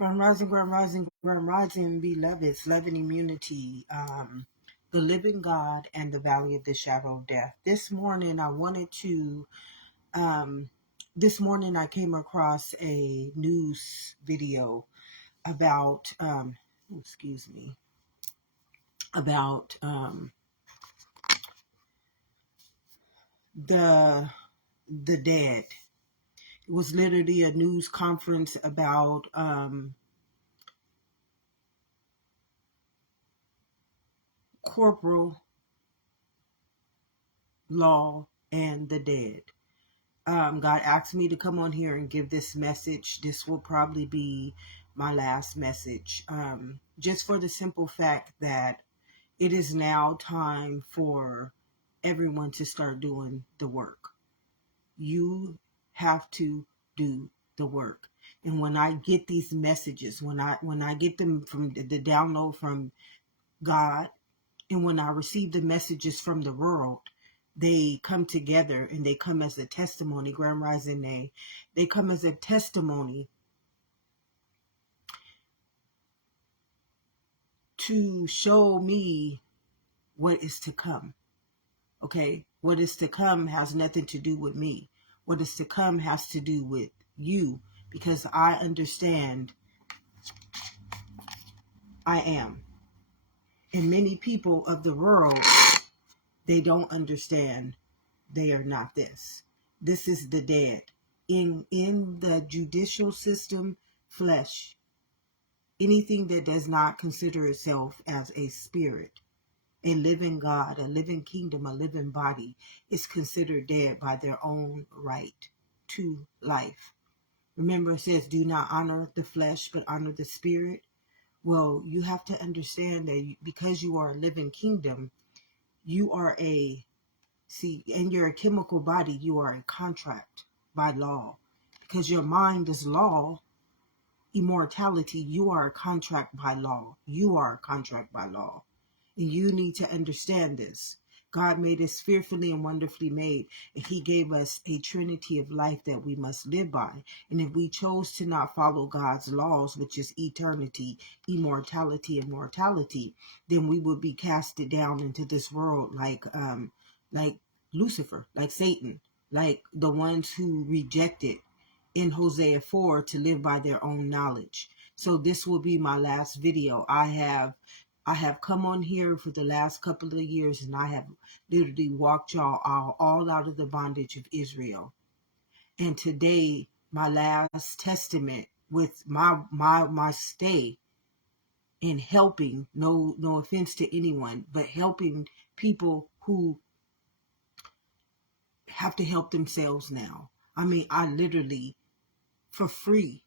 Grand Rising, beloveds, love and immunity, the living God and the valley of the shadow of death. This morning I came across a news video about, about the dead. It was literally a news conference about corporal law and the dead. God asked me to come on here and give this message. This will probably be my last message, just for the simple fact that it is now time for everyone to start doing the work. You have to do the work. And when I get these messages, when I get them from the download from God, and when I receive the messages from the world, they come together and they come as a testimony. Grand Rising, they come as a testimony to show me what is to come. Okay? What is to come has nothing to do with me. What is to come has to do with you, because I understand I am. And many people of the world, they don't understand they are not this. This is the dead. In the judicial system, flesh, anything that does not consider itself as a spirit, a living God, a living kingdom, a living body, is considered dead by their own right to life. Remember, it says, do not honor the flesh, but honor the spirit. Well, you have to understand that because you are a living kingdom, you are and you're a chemical body, you are a contract by law. Because your mind is law, immortality, you are a contract by law. You are a contract by law. And you need to understand this. God made us fearfully and wonderfully made, and he gave us a trinity of life that we must live by. And if we chose to not follow God's laws, which is eternity, immortality, and mortality, then we would be casted down into this world like Lucifer, like Satan, like the ones who rejected in Hosea 4 to live by their own knowledge. So this will be my last video. I have come on here for the last couple of years, and I have literally walked y'all all out of the bondage of Israel. And today, my last testament with my stay in helping, no offense to anyone, but helping people who have to help themselves now. I mean, I literally, for free,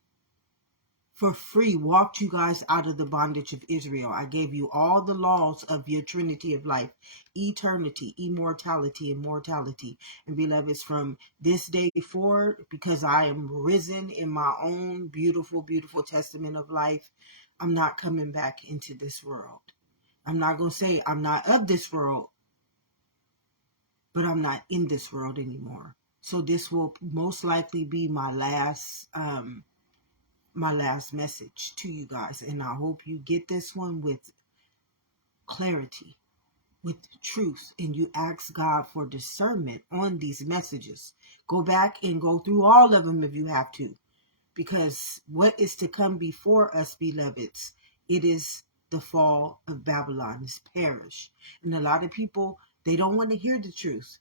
walked you guys out of the bondage of Israel. I gave you all the laws of your trinity of life, eternity, immortality, and mortality. And beloveds, from this day forward, because I am risen in my own beautiful, beautiful testament of life, I'm not coming back into this world. I'm not going to say I'm not of this world, but I'm not in this world anymore. So this will most likely be my last message to you guys. And I hope you get this one with clarity, with truth, and you ask God for discernment on these messages. Go back and go through all of them if you have to, because what is to come before us, beloveds, it is the fall of Babylon, is perish. And a lot of people, they don't want to hear the truth.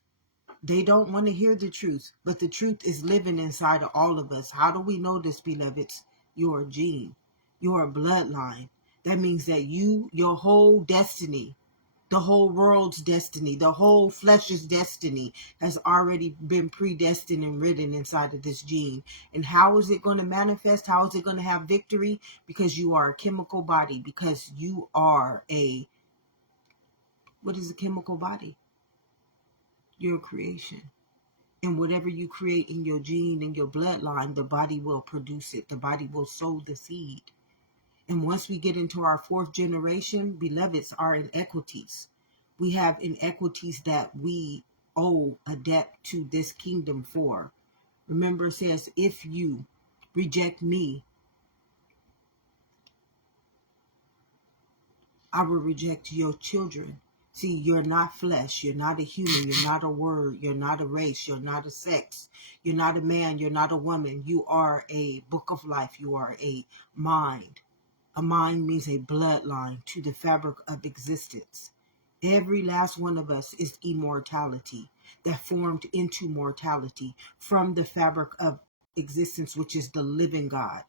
They don't want to hear the truth, but the truth is living inside of all of us. How do we know this, beloveds? You're a gene. You're a bloodline. That means that your whole destiny, the whole world's destiny, the whole flesh's destiny has already been predestined and written inside of this gene. And how is it going to manifest? How is it going to have victory? Because you are a chemical body, because you are what is a chemical body? You're a creation. And whatever you create in your gene, in your bloodline, the body will produce it. The body will sow the seed. And once we get into our fourth generation, beloveds, are inequities. We have inequities that we owe a debt to this kingdom for. Remember, it says, if you reject me, I will reject your children. See, you're not flesh. You're not a human. You're not a word. You're not a race. You're not a sex. You're not a man. You're not a woman. You are a book of life. You are a mind. A mind means a bloodline to the fabric of existence. Every last one of us is immortality that formed into mortality from the fabric of existence, which is the living God.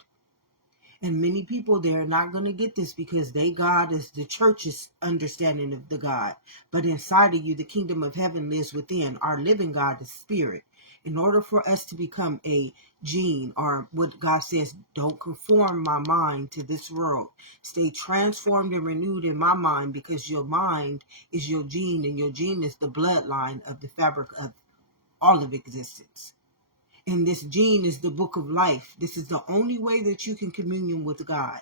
And many people, they're not going to get this because they God is the church's understanding of the God. But inside of you, the kingdom of heaven lives within. Our living God is spirit. In order for us to become a gene, or what God says, don't conform my mind to this world. Stay transformed and renewed in my mind, because your mind is your gene, and your gene is the bloodline of the fabric of all of existence. And this gene is the book of life. This is the only way that you can commune with God.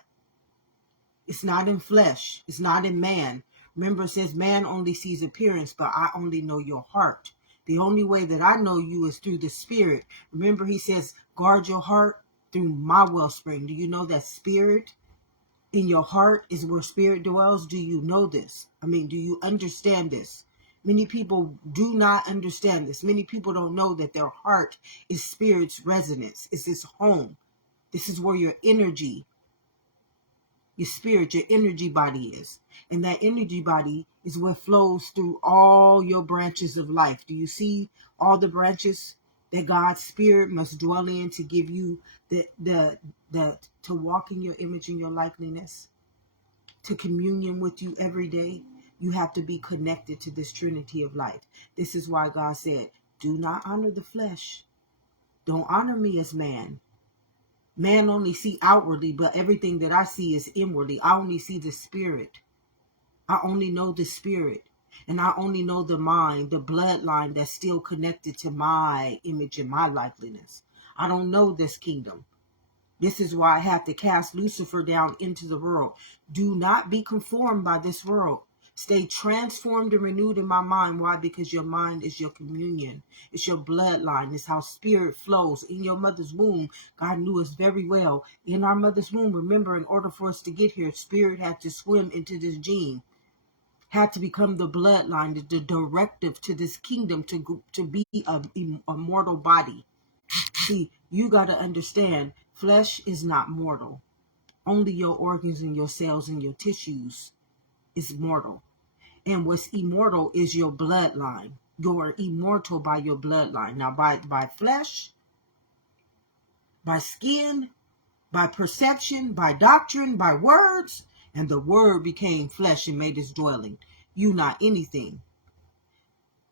It's not in flesh. It's not in man. Remember, it says man only sees appearance, but I only know your heart. The only way that I know you is through the spirit. Remember, he says, guard your heart through my wellspring. Do you know that spirit in your heart is where spirit dwells? Do you know this? I mean, do you understand this? Many people do not understand this. Many people don't know that their heart is spirit's resonance. It's its home. This is where your energy, your spirit, your energy body is. And that energy body is what flows through all your branches of life. Do you see all the branches that God's spirit must dwell in to give you the to walk in your image and your likeliness, to communion with you every day? You have to be connected to this trinity of life. This is why God said, do not honor the flesh. Don't honor me as man. Man only see outwardly, but everything that I see is inwardly. I only see the spirit. I only know the spirit. And I only know the mind, the bloodline that's still connected to my image and my likeness. I don't know this kingdom. This is why I have to cast Lucifer down into the world. Do not be conformed by this world. Stay transformed and renewed in my mind. Why? Because your mind is your communion. It's your bloodline. It's how spirit flows. In your mother's womb, God knew us very well. In our mother's womb, remember, in order for us to get here, spirit had to swim into this gene. Had to become the bloodline, the directive to this kingdom to be a mortal body. See, you got to understand, flesh is not mortal. Only your organs and your cells and your tissues is mortal. And what's immortal is your bloodline. You're immortal by your bloodline. Now, by flesh, by skin, by perception, by doctrine, by words, and the word became flesh and made his dwelling. You not anything.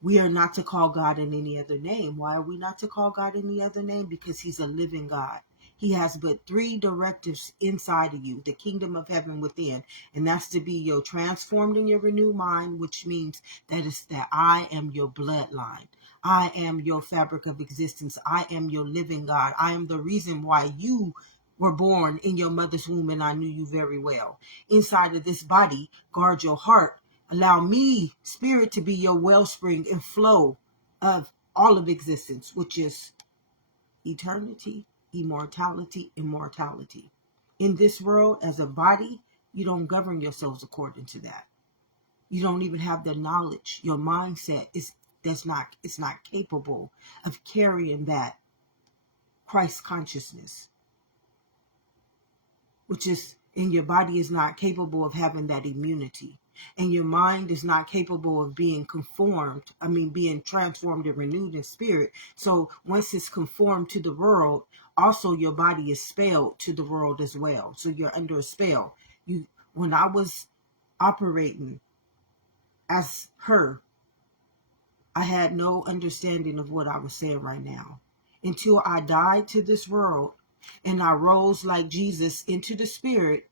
We are not to call God in any other name. Why are we not to call God in any other name? Because he's a living God. He has but 3 directives inside of you, the kingdom of heaven within. And that's to be your transformed in your renewed mind, which means that is that I am your bloodline. I am your fabric of existence. I am your living God. I am the reason why you were born in your mother's womb, and I knew you very well. Inside of this body, guard your heart. Allow me, spirit, to be your wellspring and flow of all of existence, which is eternity, immortality, immortality. In this world, as a body, you don't govern yourselves according to that. You don't even have the knowledge. Your mindset it's not capable of carrying that Christ consciousness, which is in your body is not capable of having that immunity. And your mind is not capable of being being transformed and renewed in spirit. So once it's conformed to the world, also your body is spelled to the world as well. So you're under a spell. When I was operating as her, I had no understanding of what I was saying right now. Until I died to this world and I rose like Jesus into the spirit,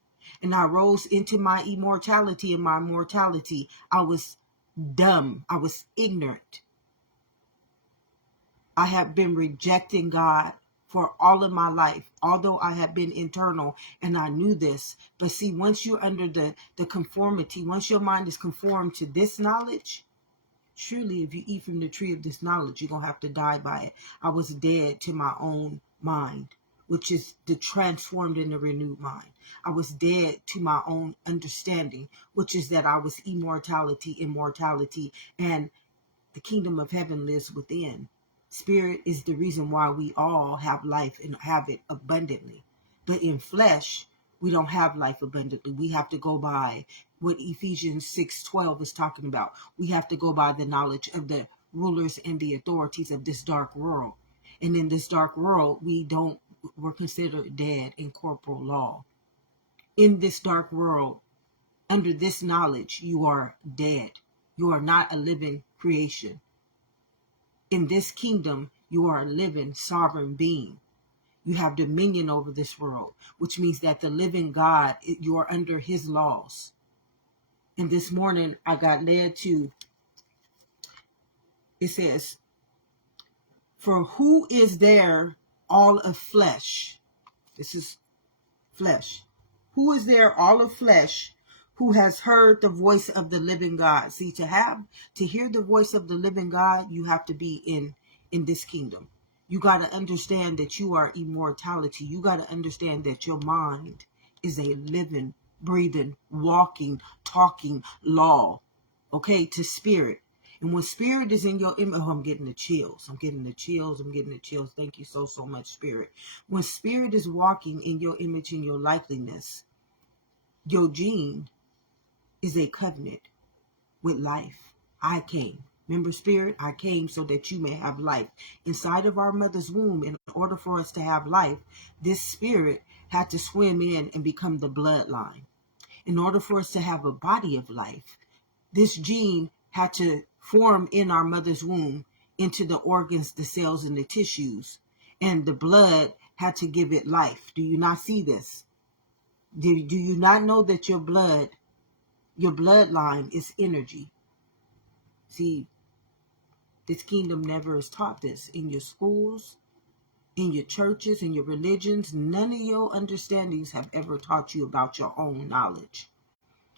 and I rose into my immortality and my mortality, I was dumb. I was ignorant. I have been rejecting God for all of my life, although I have been internal and I knew this. But see, once you're under the conformity, once your mind is conformed to this knowledge, surely if you eat from the tree of this knowledge, you're going to have to die by it. I was dead to my own mind. which is the transformed and the renewed mind. I was dead to my own understanding, which is that I was immortality, and the kingdom of heaven lives within. Spirit is the reason why we all have life and have it abundantly. But in flesh, we don't have life abundantly. We have to go by what Ephesians 6:12 is talking about. We have to go by the knowledge of the rulers and the authorities of this dark world. And in this dark world, we're considered dead in corporal law. In this dark world, under this knowledge, you are dead. You are not a living creation. In this kingdom, you are a living sovereign being. You have dominion over this world, which means that the living God, you are under his laws. And this morning, I got led to, it says, for who is there all of flesh? This is flesh. Who is there all of flesh who has heard the voice of the living God? See, to hear the voice of the living God, you have to be in this kingdom. You got to understand that you are immortality. You got to understand that your mind is a living, breathing, walking, talking law. Okay, to spirit. And when spirit is in your image, I'm getting the chills. I'm getting the chills. Thank you so much, spirit. When spirit is walking in your image and your likeliness, your gene is a covenant with life. I came. Remember, spirit, I came so that you may have life. Inside of our mother's womb, in order for us to have life, this spirit had to swim in and become the bloodline. In order for us to have a body of life, this gene had to form in our mother's womb into the organs, the cells, and the tissues. And the blood had to give it life. Do you not see this? Do you not know that your bloodline is energy? See, this kingdom never is taught this in your schools, in your churches, in your religions. None of your understandings have ever taught you about your own knowledge.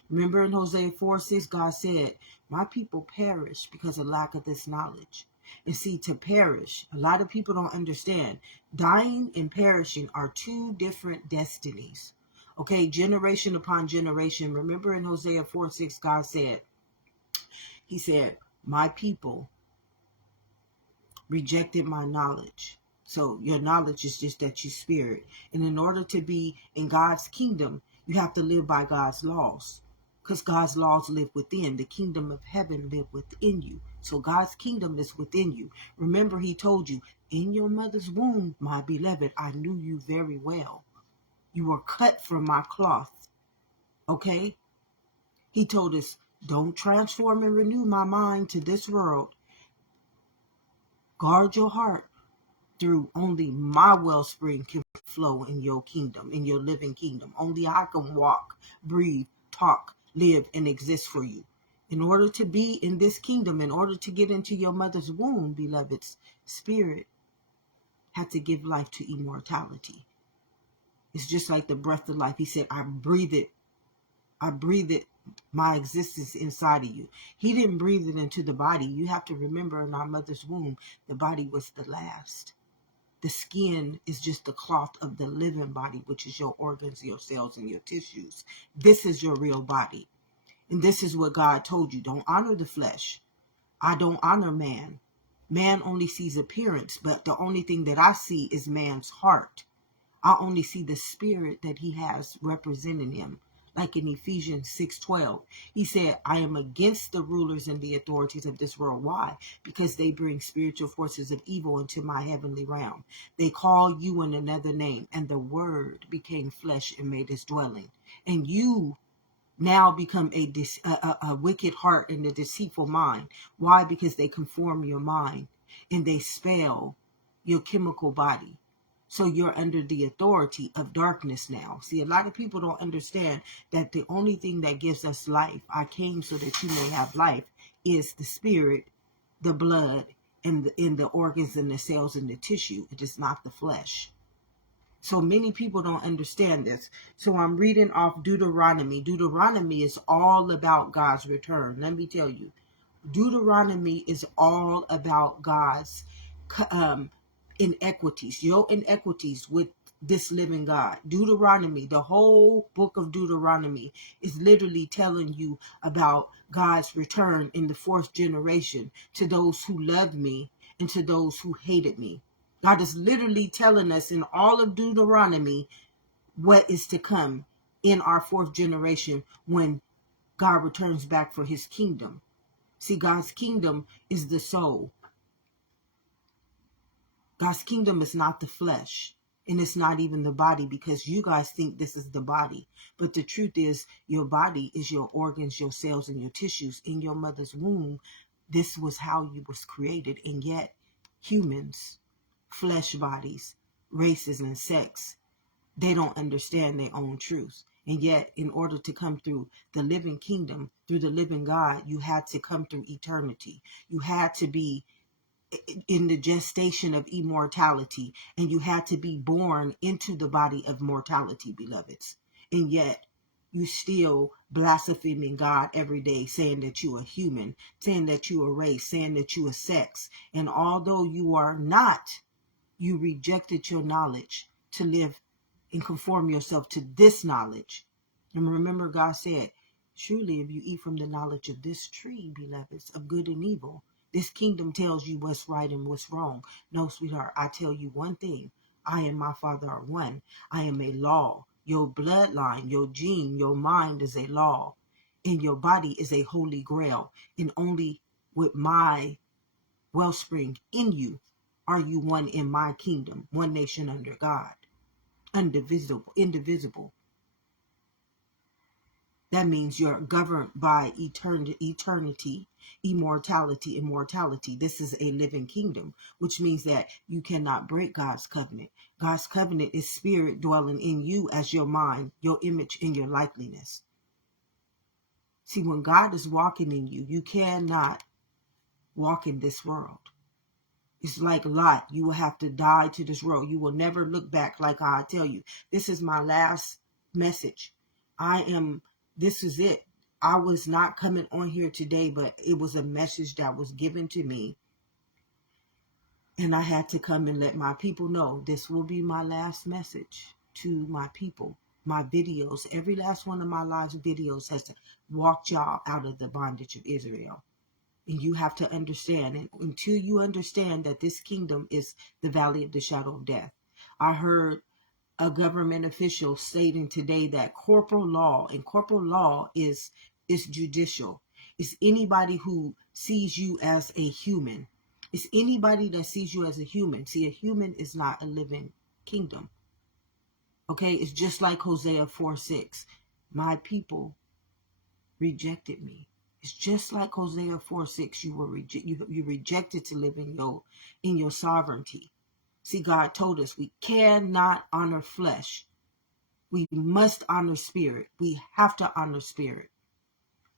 Remember in Hosea 4:6, God said, my people perish because of lack of this knowledge. And see, to perish, a lot of people don't understand. Dying and perishing are two different destinies. Okay, generation upon generation. Remember in Hosea 4:6, God said, he said, my people rejected my knowledge. So your knowledge is just that you spirit. And in order to be in God's kingdom, you have to live by God's laws. Because God's laws live within. The kingdom of heaven live within you. So God's kingdom is within you. Remember, he told you, in your mother's womb, my beloved, I knew you very well. You were cut from my cloth. Okay? He told us, don't transform and renew my mind to this world. Guard your heart. Through only my wellspring can flow in your kingdom, in your living kingdom. Only I can walk, breathe, talk, live, and exist for you. In order to be in this kingdom, in order to get into your mother's womb, beloved's spirit had to give life to immortality. It's just like the breath of life. He said, I breathe it, my existence inside of you. He didn't breathe it into the body. You have to remember, in our mother's womb, the body was the last. The skin is just the cloth of the living body, which is your organs, your cells, and your tissues. This is your real body. And this is what God told you. Don't honor the flesh. I don't honor man. Man only sees appearance, but the only thing that I see is man's heart. I only see the spirit that he has representing him. Like in Ephesians 6:12, he said, I am against the rulers and the authorities of this world. Why? Because they bring spiritual forces of evil into my heavenly realm. They call you in another name, and the word became flesh and made his dwelling. And you now become a wicked heart and a deceitful mind. Why? Because they conform your mind and they spell your chemical body. So you're under the authority of darkness now. See, a lot of people don't understand that the only thing that gives us life, I came so that you may have life, is the spirit, the blood, and in the organs and the cells and the tissue. It is not the flesh. So many people don't understand this. So I'm reading off Deuteronomy. Deuteronomy is all about God's return. Let me tell you, Deuteronomy is all about God's inequities, your inequities with this living God. Deuteronomy, the whole book of Deuteronomy is literally telling you about God's return in the fourth generation to those who loved me and to those who hated me. God is literally telling us in all of Deuteronomy what is to come in our fourth generation when God returns back for his kingdom. See, God's kingdom is the soul. God's kingdom is not the flesh, and it's not even the body, because you guys think this is the body. But the truth is, your body is your organs, your cells, and your tissues. In your mother's womb, this was how you was created. And yet, humans, flesh bodies, races, and sex, they don't understand their own truth. And yet, in order to come through the living kingdom, through the living God, you had to come through eternity. You had to be in the gestation of immortality, and you had to be born into the body of mortality, beloveds. And yet, you still blaspheming God every day, saying that you are human, saying that you are race, saying that you are sex. And although you are not, you rejected your knowledge to live and conform yourself to this knowledge. And remember, God said, truly, if you eat from the knowledge of this tree, beloveds, of good and evil, this kingdom tells you what's right and what's wrong. No, sweetheart, I tell you one thing. I and my Father are one. I am a law. Your bloodline, your gene, your mind is a law. And your body is a holy grail. And only with my wellspring in you are you one in my kingdom, one nation under God, indivisible. That means you're governed by eternity, immortality. This is a living kingdom, which means that you cannot break God's covenant. God's covenant is spirit dwelling in you as your mind, your image, and your likeness. See, when God is walking in you, you cannot walk in this world. It's like Lot. You will have to die to this world. You will never look back. Like I tell you, this is my last message. This is it. I was not coming on here today, but it was a message that was given to me. And I had to come and let my people know this will be my last message to my people. My videos, every last one of my live videos has walked y'all out of the bondage of Israel. And you have to understand, and until you understand that this kingdom is the valley of the shadow of death. I heard a government official stating today that corporal law is judicial. It's anybody who sees you as a human. It's anybody that sees you as a human. See, a human is not a living kingdom. Okay, it's just like Hosea 4:6. My people rejected me. It's just like Hosea 4:6. You rejected to live in your sovereignty. See, God told us we cannot honor flesh. We must honor spirit. We have to honor spirit.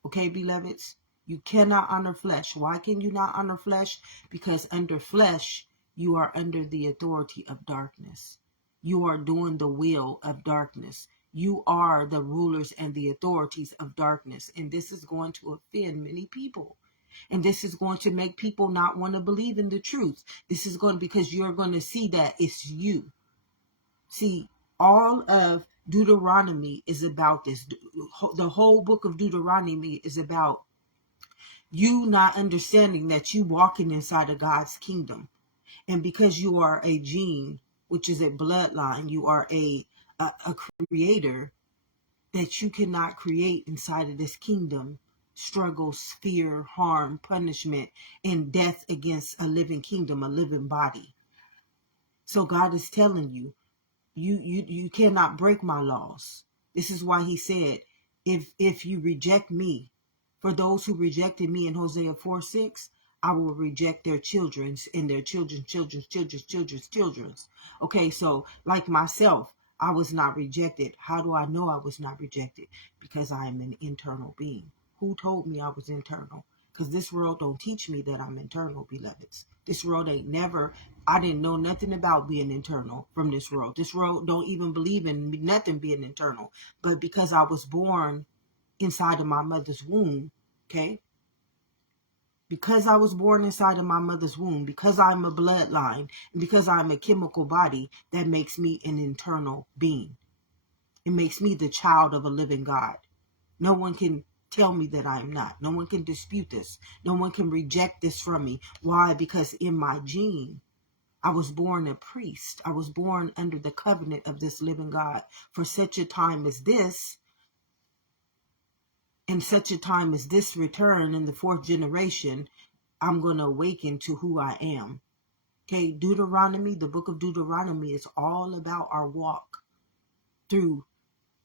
Okay, beloveds? You cannot honor flesh. Why can you not honor flesh? Because under flesh, you are under the authority of darkness. You are doing the will of darkness. You are the rulers and the authorities of darkness. And this is going to offend many people. And this is going to make people not want to believe in the truth. This is going because you're going to see that it's you. See, all of Deuteronomy is about this. The whole book of Deuteronomy is about you not understanding that you walking inside of God's kingdom. And because you are a gene, which is a bloodline, you are a creator, that you cannot create inside of this kingdom struggles, fear, harm, punishment, and death against a living kingdom, a living body. So God is telling you, you cannot break my laws. This is why he said, if you reject me, for those who rejected me in Hosea 4:6, I will reject their children's and their children's. Okay, so like myself, I was not rejected. How do I know I was not rejected? Because I am an internal being. Who told me I was internal? Because this world don't teach me that I'm internal, beloveds. This world I didn't know nothing about being internal from this world. This world don't even believe in nothing being internal. But because I was born inside of my mother's womb, okay, Because I was born inside of my mother's womb, because I'm a bloodline, and because I'm a chemical body, that makes me an internal being. It makes me the child of a living God. No one can tell me that I'm not. No one can dispute this. No one can reject this from me. Why? Because in my gene, I was born a priest. I was born under the covenant of this living God. For such a time as this, and such a time as this return in the fourth generation, I'm going to awaken to who I am. Okay, Deuteronomy, the book of Deuteronomy is all about our walk through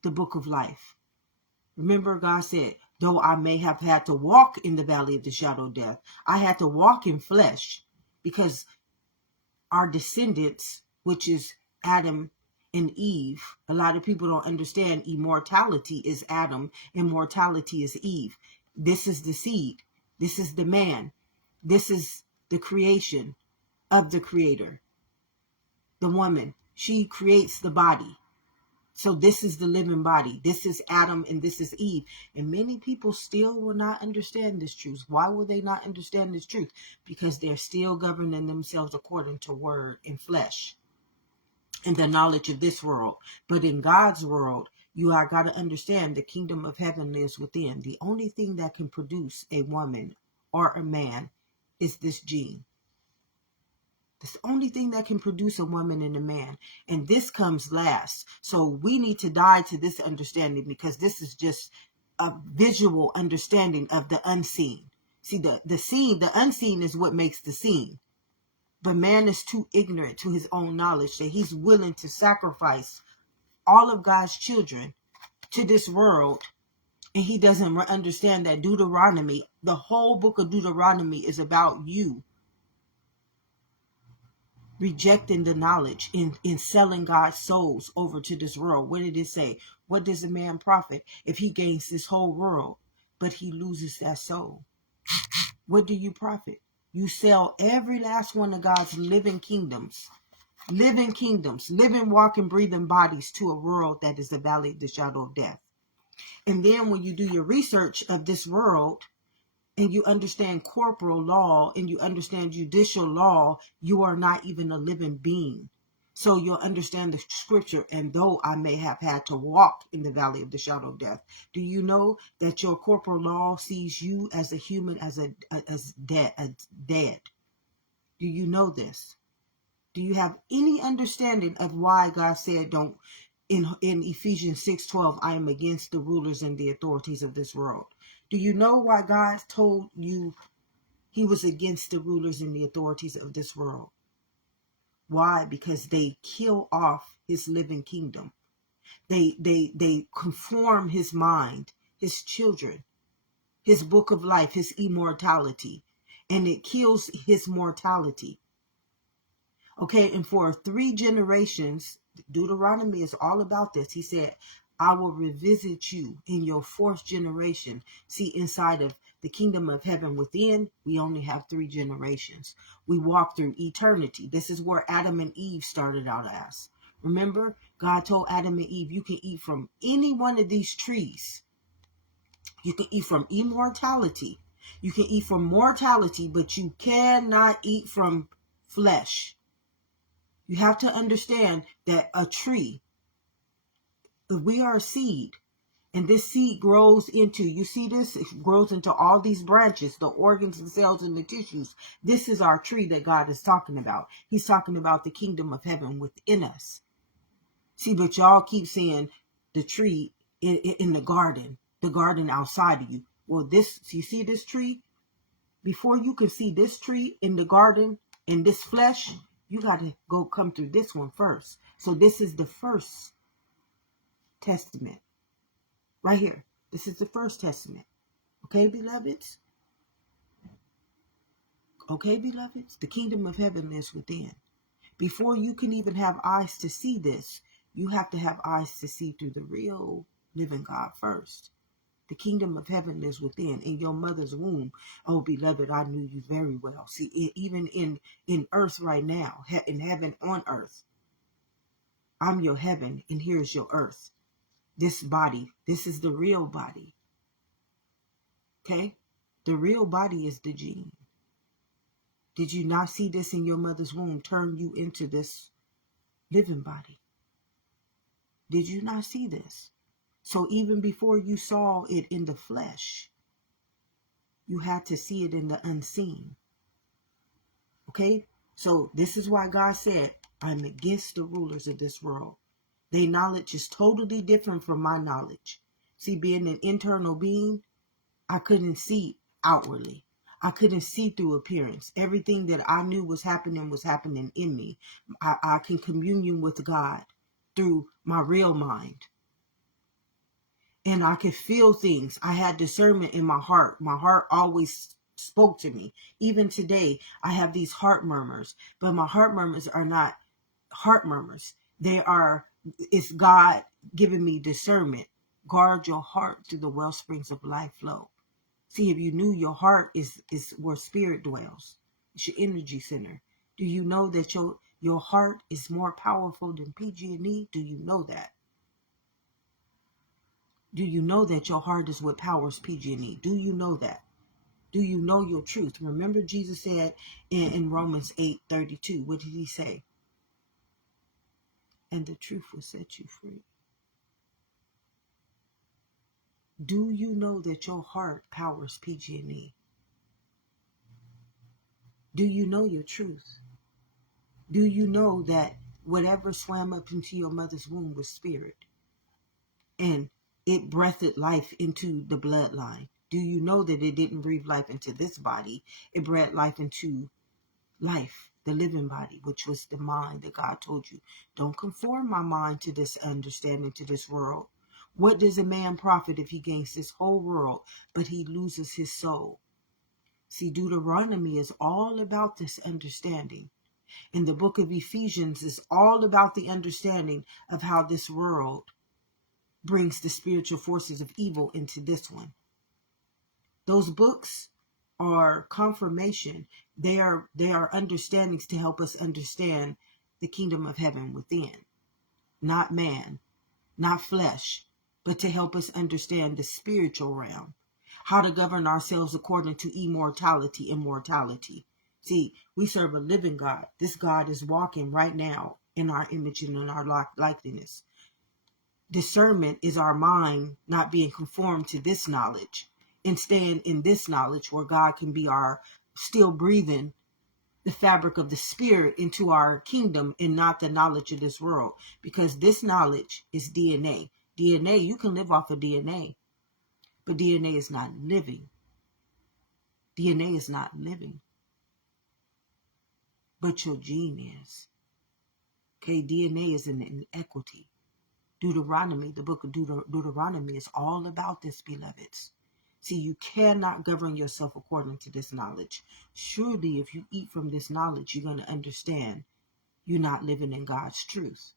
the book of life. Remember, God said, though I may have had to walk in the valley of the shadow of death, I had to walk in flesh because our descendants, which is Adam and Eve, a lot of people don't understand immortality is Adam, immortality is Eve. This is the seed. This is the man. This is the creation of the creator. The woman, she creates the body. So this is the living body. This is Adam and this is Eve. And many people still will not understand this truth. Why will they not understand this truth? Because they're still governing themselves according to word and flesh and the knowledge of this world. But in God's world, you are got to understand the kingdom of heaven lives within. The only thing that can produce a woman or a man is this gene. It's the only thing that can produce a woman and a man. And this comes last. So we need to die to this understanding because this is just a visual understanding of the unseen. See, the unseen is what makes the seen. But man is too ignorant to his own knowledge that he's willing to sacrifice all of God's children to this world. And he doesn't understand that Deuteronomy, the whole book of Deuteronomy is about you rejecting the knowledge in selling God's souls over to this world. What did it say? What does a man profit if he gains this whole world, but he loses that soul? What do you profit? You sell every last one of God's living kingdoms, living, walking, breathing bodies to a world that is the valley of the shadow of death. And then when you do your research of this world, and you understand corporal law and you understand judicial law, you are not even a living being. So you'll understand the scripture, and though I may have had to walk in the valley of the shadow of death, do you know that your corporal law sees you as a human, as dead? Do you know this? Do you have any understanding of why God said don't, in Ephesians 6:12, I am against the rulers and the authorities of this world? Do you know why God told you he was against the rulers and the authorities of this world? Why? Because they kill off his living kingdom. They conform his mind, his children, his book of life, his immortality, and it kills his mortality. Okay, and for 3 generations, Deuteronomy is all about this. He said, I will revisit you in your 4th generation. See, inside of the kingdom of heaven within, we only have 3 generations. We walk through eternity. This is where Adam and Eve started out as. Remember, God told Adam and Eve, you can eat from any one of these trees. You can eat from immortality. You can eat from mortality, but you cannot eat from flesh. You have to understand that a tree, we are a seed, and this seed grows into, you see this? It grows into all these branches, the organs and cells and the tissues. This is our tree that God is talking about. He's talking about the kingdom of heaven within us. See, but y'all keep saying the tree in the garden outside of you. Well, this, you see this tree? Before you can see this tree in the garden, in this flesh, you got to go come through this one first. So this is the first testament. Right here. This is the first testament. Okay, beloveds? Okay, beloveds? The kingdom of heaven lives within. Before you can even have eyes to see this, you have to have eyes to see through the real living God first. The kingdom of heaven lives within. In your mother's womb, oh beloved, I knew you very well. See, even in earth right now, in heaven on earth, I'm your heaven and here's your earth. This body, this is the real body. Okay? The real body is the gene. Did you not see this in your mother's womb turn you into this living body? Did you not see this? So even before you saw it in the flesh, you had to see it in the unseen. Okay? So this is why God said, I'm against the rulers of this world. Their knowledge is totally different from my knowledge. See, being an internal being, I couldn't see outwardly. I couldn't see through appearance. Everything that I knew was happening in me. I can communion with God through my real mind. And I could feel things. I had discernment in my heart. My heart always spoke to me. Even today, I have these heart murmurs. But my heart murmurs are not heart murmurs. It's God giving me discernment. Guard your heart through the well springs of life flow. See, if you knew your heart is where spirit dwells, it's your energy center. Do you know that your heart is more powerful than PG&E? Do you know that? Do you know that your heart is what powers PG&E? Do you know that? Do you know your truth? Remember Jesus said in Romans 8:32, what did he say? And the truth will set you free. Do you know that your heart powers PG&E? Do you know your truth? Do you know that whatever swam up into your mother's womb was spirit? And it breathed life into the bloodline. Do you know that it didn't breathe life into this body? It breathed life into life, the living body, which was the mind that God told you. Don't conform my mind to this understanding, to this world. What does a man profit if he gains this whole world, but he loses his soul? See, Deuteronomy is all about this understanding. In the book of Ephesians is all about the understanding of how this world brings the spiritual forces of evil into this one. Those books are confirmation. They are understandings to help us understand the kingdom of heaven within. Not man, not flesh, but to help us understand the spiritual realm. How to govern ourselves according to immortality. See, we serve a living God. This God is walking right now in our image and in our likeness. Discernment is our mind not being conformed to this knowledge and staying in this knowledge where God can be our still breathing the fabric of the spirit into our kingdom and not the knowledge of this world. Because this knowledge is DNA. DNA, you can live off of DNA, but DNA is not living. DNA is not living, but your gene is. Okay, DNA is an inequity. Deuteronomy, the book of Deuteronomy is all about this, beloveds. See, you cannot govern yourself according to this knowledge. Surely, if you eat from this knowledge, you're going to understand you're not living in God's truth.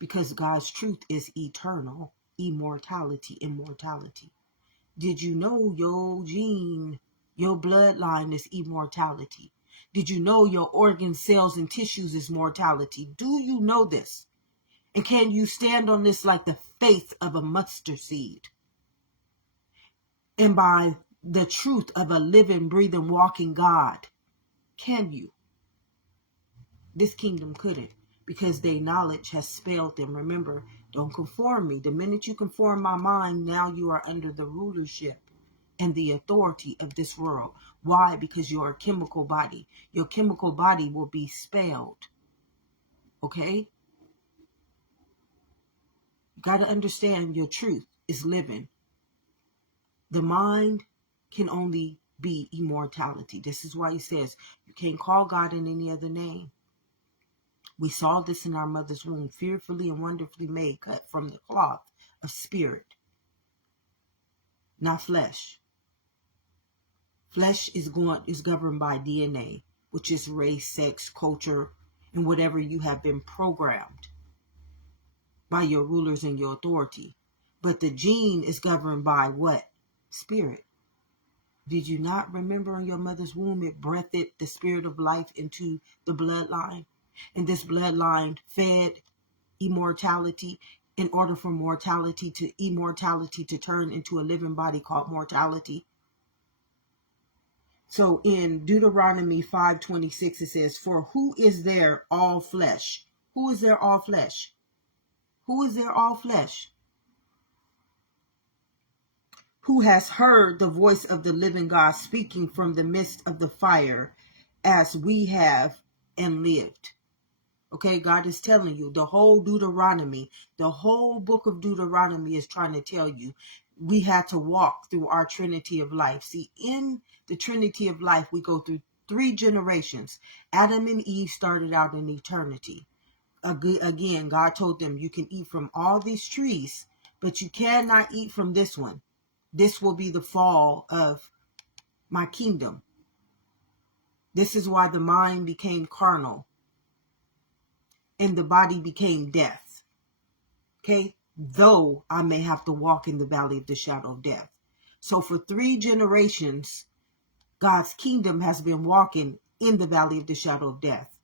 Because God's truth is eternal, immortality. Did you know your gene, your bloodline is immortality? Did you know your organ cells and tissues is mortality? Do you know this? And can you stand on this like the faith of a mustard seed? And by the truth of a living, breathing, walking God, can you? This kingdom couldn't, because their knowledge has spelled them. Remember, don't conform me. The minute you conform my mind, now you are under the rulership and the authority of this world. Why? Because you're a chemical body. Your chemical body will be spelled. Okay? You got to understand your truth is living. The mind can only be immortality. This is why he says you can't call God in any other name. We saw this in our mother's womb, fearfully and wonderfully made, cut from the cloth of spirit, not flesh. Flesh is governed by DNA, which is race, sex, culture, and whatever you have been programmed by your rulers and your authority. But the gene is governed by what? Spirit. Did you not remember in your mother's womb it breathed the spirit of life into the bloodline? And this bloodline fed immortality in order for immortality to turn into a living body called mortality. So in Deuteronomy 5:26, it says, "For who is there all flesh?" Who is there all flesh? Who is there all flesh? "Who has heard the voice of the living God speaking from the midst of the fire, as we have and lived." Okay, God is telling you, the whole Deuteronomy, the whole book of Deuteronomy is trying to tell you we had to walk through our Trinity of life. See, in the Trinity of life, we go through 3 generations. Adam and Eve started out in eternity. Again, God told them, you can eat from all these trees, but you cannot eat from this one. This will be the fall of my kingdom. This is why the mind became carnal and the body became death. Okay, though I may have to walk in the valley of the shadow of death. So for 3 generations, God's kingdom has been walking in the valley of the shadow of death.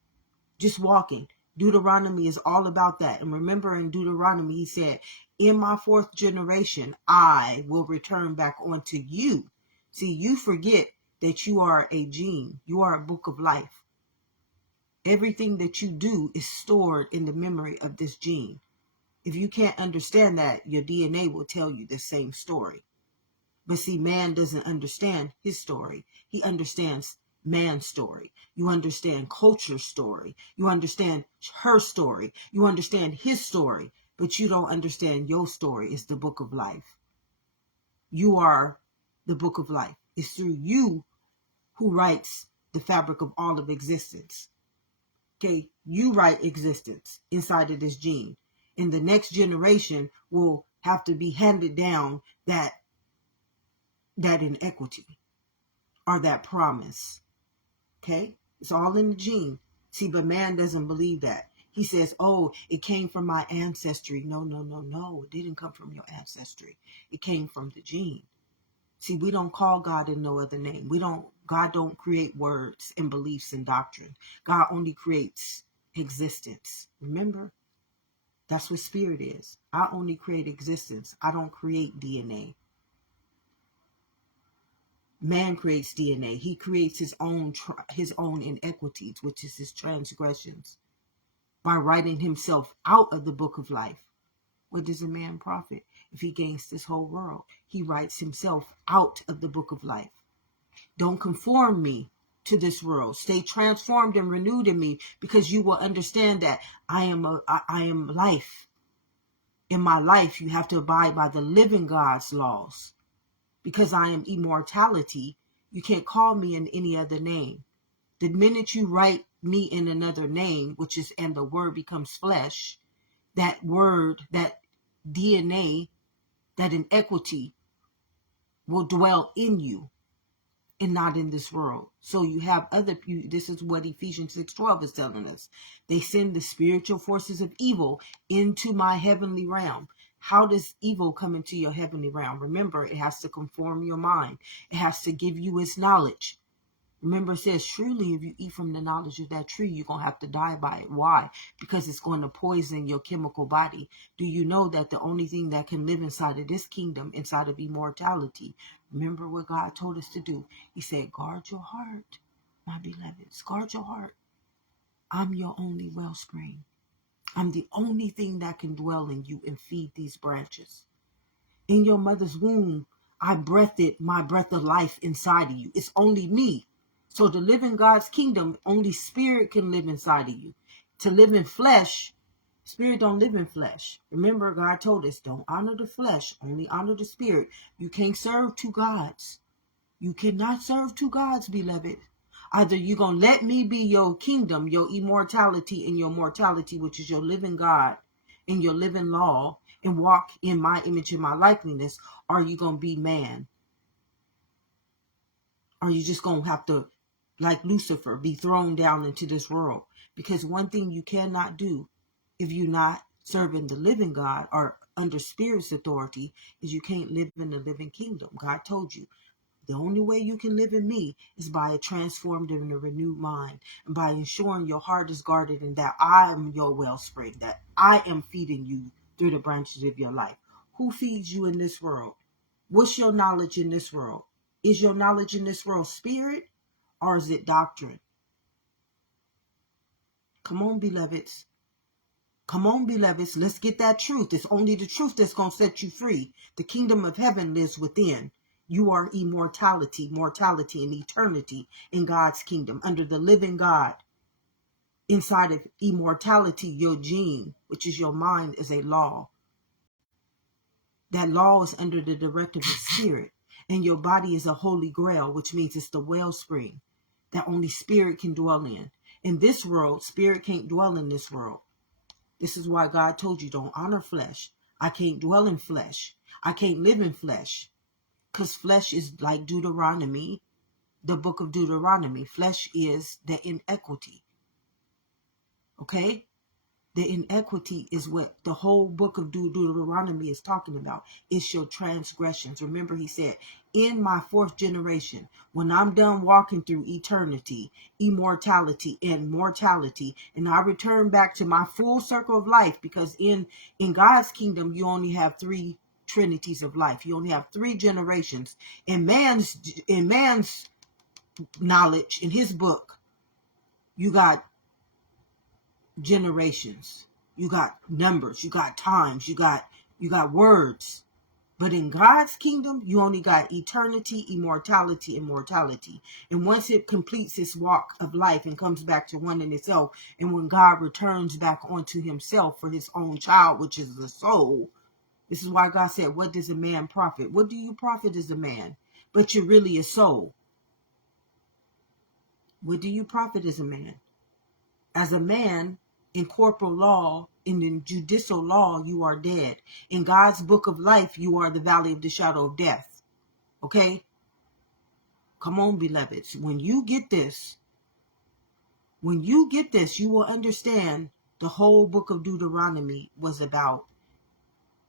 Just walking. Deuteronomy is all about that. And remember in Deuteronomy, he said, in my 4th generation, I will return back onto you. See, you forget that you are a gene. You are a book of life. Everything that you do is stored in the memory of this gene. If you can't understand that, your DNA will tell you the same story. But see, man doesn't understand his story. He understands man's story. You understand culture's story. You understand her story. You understand his story. But you don't understand your story. It's the book of life. You are the book of life. It's through you who writes the fabric of all of existence. Okay, you write existence inside of this gene. And the next generation will have to be handed down that inequity or that promise. Okay, it's all in the gene. See, but man doesn't believe that. He says, oh, it came from my ancestry. No. It didn't come from your ancestry. It came from the gene. See, we don't call God in no other name. God don't create words and beliefs and doctrine. God only creates existence. Remember? That's what spirit is. I only create existence. I don't create DNA. Man creates DNA. He creates his own inequities, which is his transgressions, by writing himself out of the book of life. What does a man profit if he gains this whole world? He writes himself out of the book of life. Don't conform me to this world. Stay transformed and renewed in me, because you will understand that I am life. In my life, you have to abide by the living God's laws. Because I am immortality, you can't call me in any other name. The minute you write me in another name, which is, and the word becomes flesh, that word, that DNA, that inequity will dwell in you and not in this world. So you have this is what Ephesians 6:12 is telling us. They send the spiritual forces of evil into my heavenly realm. How does evil come into your heavenly realm? Remember, it has to conform your mind. It has to give you its knowledge. Remember, it says, truly, if you eat from the knowledge of that tree, you're going to have to die by it. Why? Because it's going to poison your chemical body. Do you know that the only thing that can live inside of this kingdom, inside of immortality, remember what God told us to do? He said, guard your heart, my beloveds. Guard your heart. I'm your only wellspring. I'm the only thing that can dwell in you and feed these branches. In your mother's womb, I breathed my breath of life inside of you. It's only me. So to live in God's kingdom, only spirit can live inside of you. To live in flesh, spirit don't live in flesh. Remember, God told us, don't honor the flesh, only honor the spirit. You can't serve 2 gods. You cannot serve 2 gods, beloved. Either you're going to let me be your kingdom, your immortality and your mortality, which is your living God and your living law, and walk in my image and my likeness, or you going to be man. Or you just going to have to, like Lucifer, be thrown down into this world. Because one thing you cannot do if you're not serving the living God or under spirit's authority is you can't live in the living kingdom. God told you. The only way you can live in me is by a transformed and a renewed mind, and by ensuring your heart is guarded and that I am your wellspring, that I am feeding you through the branches of your life. Who feeds you in this world? What's your knowledge in this world? Is your knowledge in this world spirit? or is it doctrine? Come on, beloveds. Come on, beloveds. Let's get that truth. It's only the truth that's going to set you free. The kingdom of heaven lives within. You are immortality, mortality, and eternity in God's kingdom under the living God. Inside of immortality, your gene, which is your mind, is a law. That law is under the directive of spirit. And your body is a holy grail, which means it's the wellspring that only spirit can dwell in. In this world, spirit can't dwell in this world. This is why God told you, don't honor flesh. I can't dwell in flesh. I can't live in flesh. Because flesh is like Deuteronomy, the book of Deuteronomy. Flesh is the inequity. Okay? The inequity is what the whole book of Deuteronomy is talking about. It's your transgressions. Remember, he said, in my fourth generation, when I'm done walking through eternity, immortality, and mortality, and I return back to my full circle of life, because in God's kingdom, you only have three trinities of life. You only have three generations. In man's knowledge, in his book, you got generations, you got numbers, you got times, you got words. But in God's kingdom, you only got eternity, immortality, and mortality. And once it completes its walk of life and comes back to one in itself, and when God returns back onto himself for his own child, which is the soul, this is why God said, what does a man profit? What do you profit as a man? But you're really a soul. What do you profit as a man? As a man, in corporal law, in the judicial law, you are dead. In God's book of life, you are the valley of the shadow of death. Okay? Come on, beloveds. When you get this, you will understand the whole book of Deuteronomy was about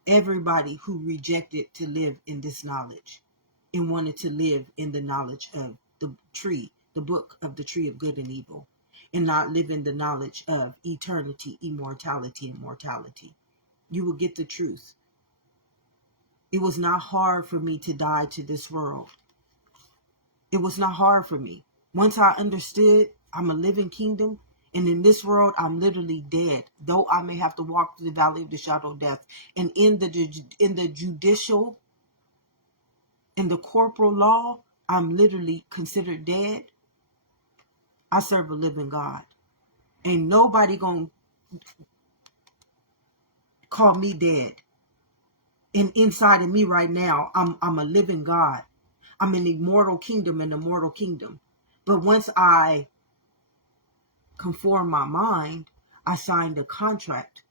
everybody who rejected to live in this knowledge and wanted to live in the knowledge of the tree, the book of the tree of good and evil, and not live in the knowledge of eternity, immortality, and mortality. You will get the truth. It was not hard for me to die to this world. It was not hard for me. Once I understood I'm a living kingdom, and in this world I'm literally dead, though I may have to walk through the valley of the shadow of death. And in the judicial, in the corporal law, I'm literally considered dead. I serve a living God. Ain't nobody gonna call me dead. And inside of me right now, I'm a living God. I'm an immortal kingdom in a mortal kingdom. But once I conform my mind, I signed a contract.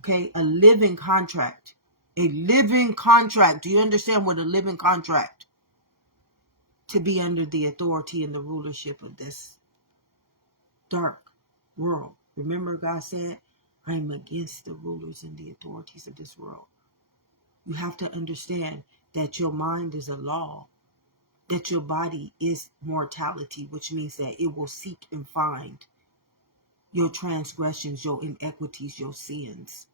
Okay, a living contract. A living contract. Do you understand what a living contract? To be under the authority and the rulership of this dark world. Remember, God said, I am against the rulers and the authorities of this world. You have to understand that your mind is a law, that your body is mortality, which means that it will seek and find your transgressions, your inequities, your sins.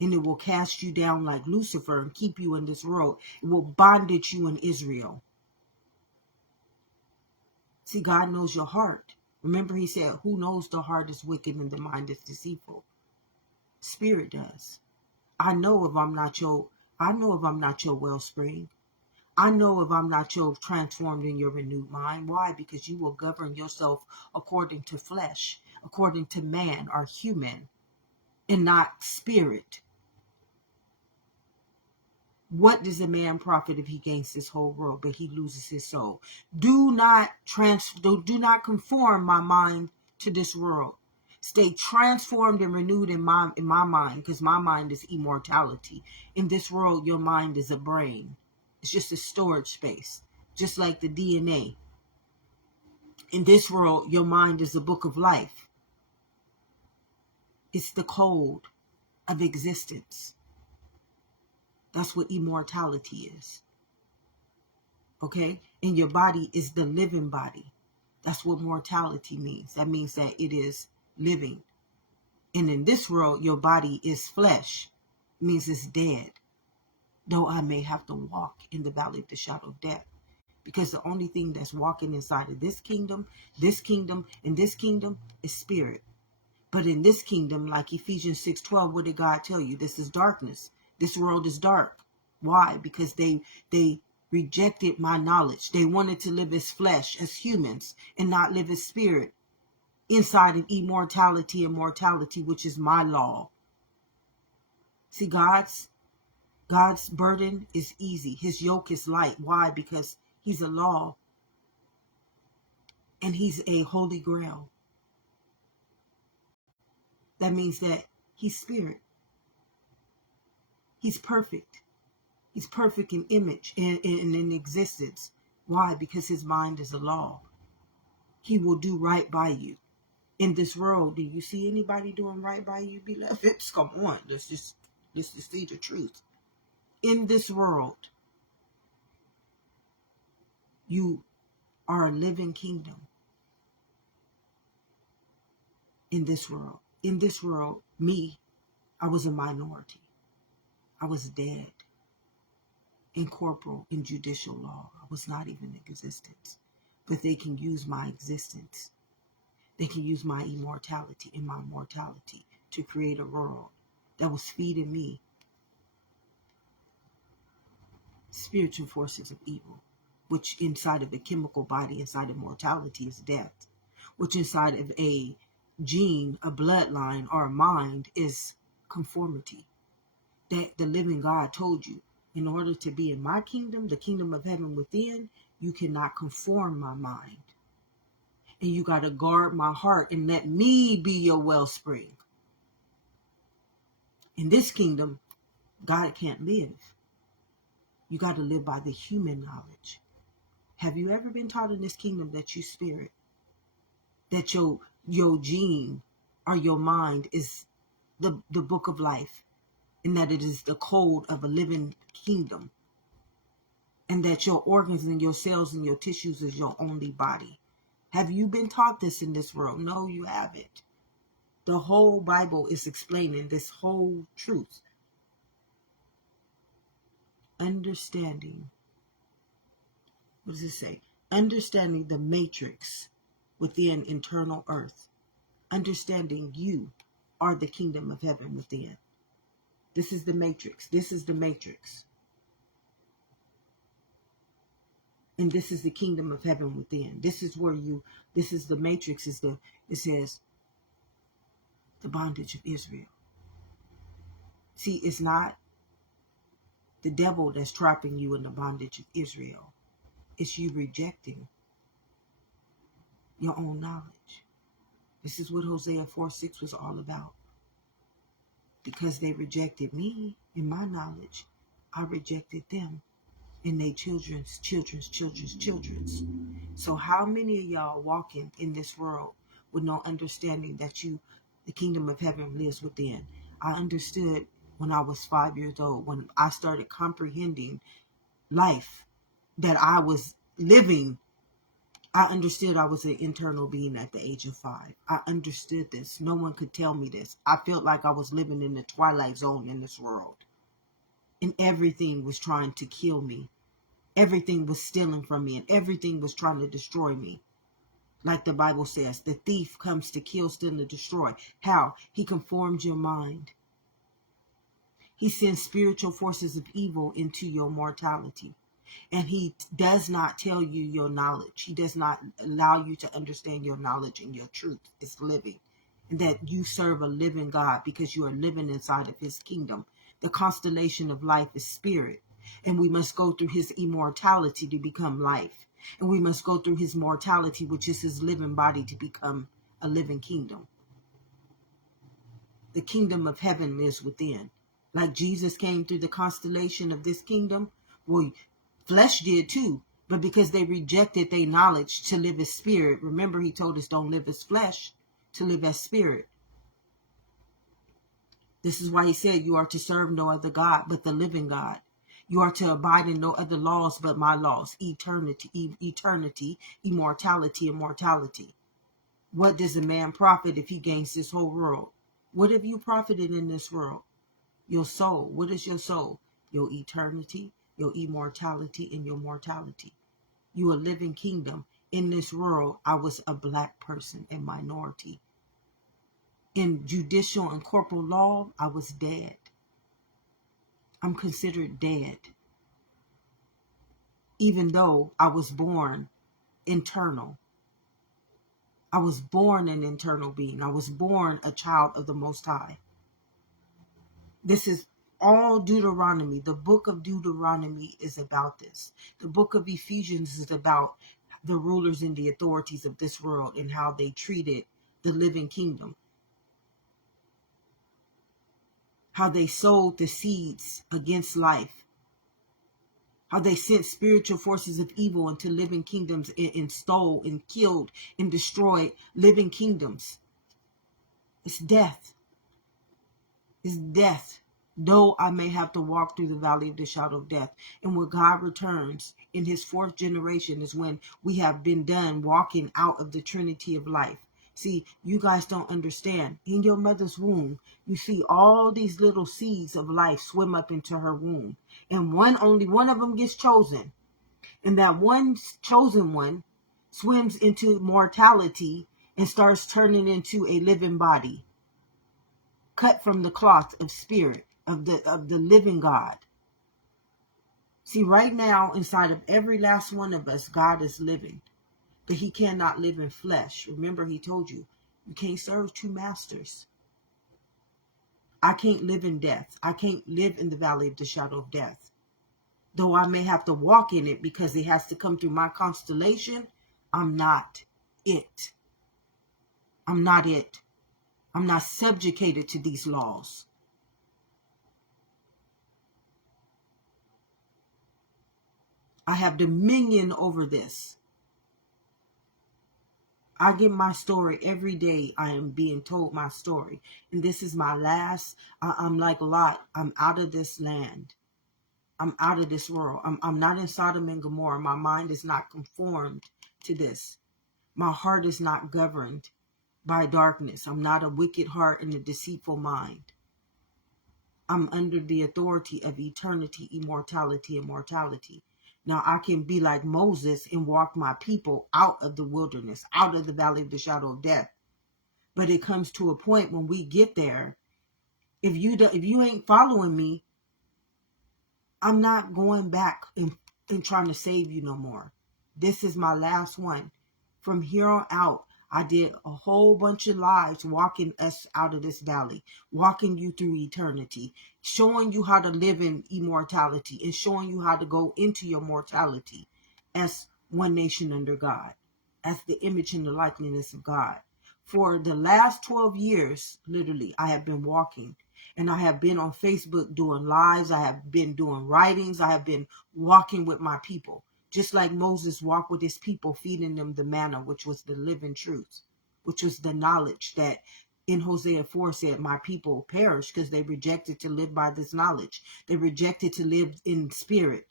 And it will cast you down like Lucifer and keep you in this world. It will bondage you in Israel. See, God knows your heart. Remember, he said, who knows the heart is wicked and the mind is deceitful? Spirit does. I know if I'm not your wellspring. I know if I'm not your transformed in your renewed mind. Why? Because you will govern yourself according to flesh, according to man or human, and not spirit. What does a man profit if he gains this whole world, but he loses his soul? Do not conform my mind to this world. Stay transformed and renewed in my mind, because my mind is immortality. In this world, your mind is a brain. It's just a storage space, just like the DNA. In this world, your mind is the book of life. It's the code of existence. That's what immortality is. Okay? And your body is the living body. That's what mortality means. That means that it is living. And in this world, your body is flesh. It means it's dead. Though I may have to walk in the valley of the shadow of death. Because the only thing that's walking inside of this kingdom, and this kingdom is spirit. But in this kingdom, like Ephesians 6:12, what did God tell you? This is darkness. This world is dark. Why? Because they rejected my knowledge. They wanted to live as flesh, as humans, and not live as spirit, inside of immortality and mortality, which is my law. See, God's burden is easy. His yoke is light. Why? Because he's a law and he's a holy grail. That means that he's spirit. He's perfect. He's perfect in image and in existence. Why? Because his mind is a law. He will do right by you. In this world, do you see anybody doing right by you, beloved? Come on, let's just see the truth. In this world, you are a living kingdom. In this world, me, I was a minority. I was dead in corporal and judicial law. I was not even in existence. But they can use my existence. They can use my immortality and my mortality to create a world that was feeding me spiritual forces of evil, which inside of the chemical body, inside of mortality is death, which inside of a gene, a bloodline, or a mind is conformity. That the living God told you, in order to be in my kingdom, the kingdom of heaven within, you cannot conform my mind. And you got to guard my heart and let me be your wellspring. In this kingdom, God can't live. You got to live by the human knowledge. Have you ever been taught in this kingdom that you spirit? That your gene or your mind is the book of life, and that it is the code of a living kingdom, and that your organs and your cells and your tissues is your only body. Have you been taught this in this world? No, you haven't. The whole Bible is explaining this whole truth. Understanding. What does it say? Understanding the matrix within internal earth. Understanding you are the kingdom of heaven within. This is the matrix. This is the matrix. And this is the kingdom of heaven within. This is the matrix, it says the bondage of Israel. See, it's not the devil that's trapping you in the bondage of Israel. It's you rejecting your own knowledge. This is what Hosea 4:6 was all about. Because they rejected me and my knowledge, I rejected them and their children's. So how many of y'all walking in this world with no understanding that the kingdom of heaven lives within? I understood when I was 5 years old, when I started comprehending life that I was living. I understood I was an internal being at the age of 5. I understood this. No one could tell me this. I felt like I was living in the twilight zone in this world. And everything was trying to kill me. Everything was stealing from me, and everything was trying to destroy me. Like the Bible says, the thief comes to kill, steal, and destroy. How? He conforms your mind. He sends spiritual forces of evil into your mortality. And he does not tell you your knowledge. He does not allow you to understand your knowledge and your truth is living. And that you serve a living God because you are living inside of his kingdom. The constellation of life is spirit. And we must go through his immortality to become life. And we must go through his mortality, which is his living body, to become a living kingdom. The kingdom of heaven lives within. Like Jesus came through the constellation of this kingdom, well, flesh did too, but because they rejected their knowledge to live as spirit. Remember, he told us don't live as flesh, to live as spirit. This is why he said you are to serve no other God but the living God. You are to abide in no other laws but my laws. Eternity, immortality, and mortality. What does a man profit if he gains this whole world? What have you profited in this world? Your soul. What is your soul? Your eternity, your immortality, and your mortality. You a living kingdom. In this world, I was a black person, a minority. In judicial and corporal law, I was dead. I'm considered dead. Even though I was born internal. I was born an internal being. I was born a child of the Most High. This is all Deuteronomy. The book of Deuteronomy is about this. The book of Ephesians is about the rulers and the authorities of this world and how they treated the living kingdom. How they sowed the seeds against life. How they sent spiritual forces of evil into living kingdoms and stole and killed and destroyed living kingdoms. It's death. It's death. Though I may have to walk through the valley of the shadow of death. And when God returns in his fourth generation is when we have been done walking out of the Trinity of life. See, you guys don't understand. In your mother's womb, you see all these little seeds of life swim up into her womb. And only one of them gets chosen. And that one chosen one swims into mortality and starts turning into a living body. Cut from the cloth of spirit, of the living God. See, right now, inside of every last one of us, God is living. But he cannot live in flesh. Remember, he told you, you can't serve two masters. I can't live in death. I can't live in the valley of the shadow of death. Though I may have to walk in it because it has to come through my constellation, I'm not it. I'm not it. I'm not subjugated to these laws. I have dominion over this. I get my story every day. I am being told my story. And this is my last. I'm like Lot. I'm out of this land. I'm out of this world. I'm not in Sodom and Gomorrah. My mind is not conformed to this. My heart is not governed by darkness. I'm not a wicked heart and a deceitful mind. I'm under the authority of eternity, immortality, and mortality. Now I can be like Moses and walk my people out of the wilderness, out of the valley of the shadow of death. But it comes to a point when we get there, if you ain't following me, I'm not going back and trying to save you no more. This is my last one. From here on out, I did a whole bunch of lives walking us out of this valley, walking you through eternity, showing you how to live in immortality and showing you how to go into your mortality as one nation under God, as the image and the likeness of God. For the last 12 years, literally, I have been walking. And I have been on Facebook doing lives. I have been doing writings. I have been walking with my people. Just like Moses walked with his people, feeding them the manna, which was the living truth, which was the knowledge that in Hosea 4 said, my people perished because they rejected to live by this knowledge. They rejected to live in spirit.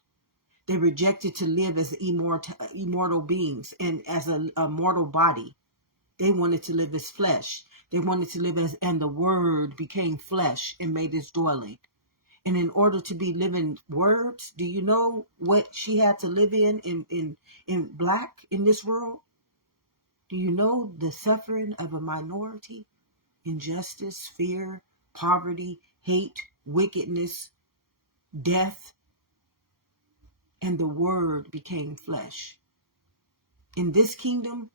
They rejected to live as immortal beings and as a mortal body. They wanted to live as flesh. They wanted to live as, and the word became flesh and made its dwelling. And in order to be living words, do you know what she had to live in black in this world? Do you know the suffering of a minority? Injustice, fear, poverty, hate, wickedness, death, and the word became flesh. In this kingdom,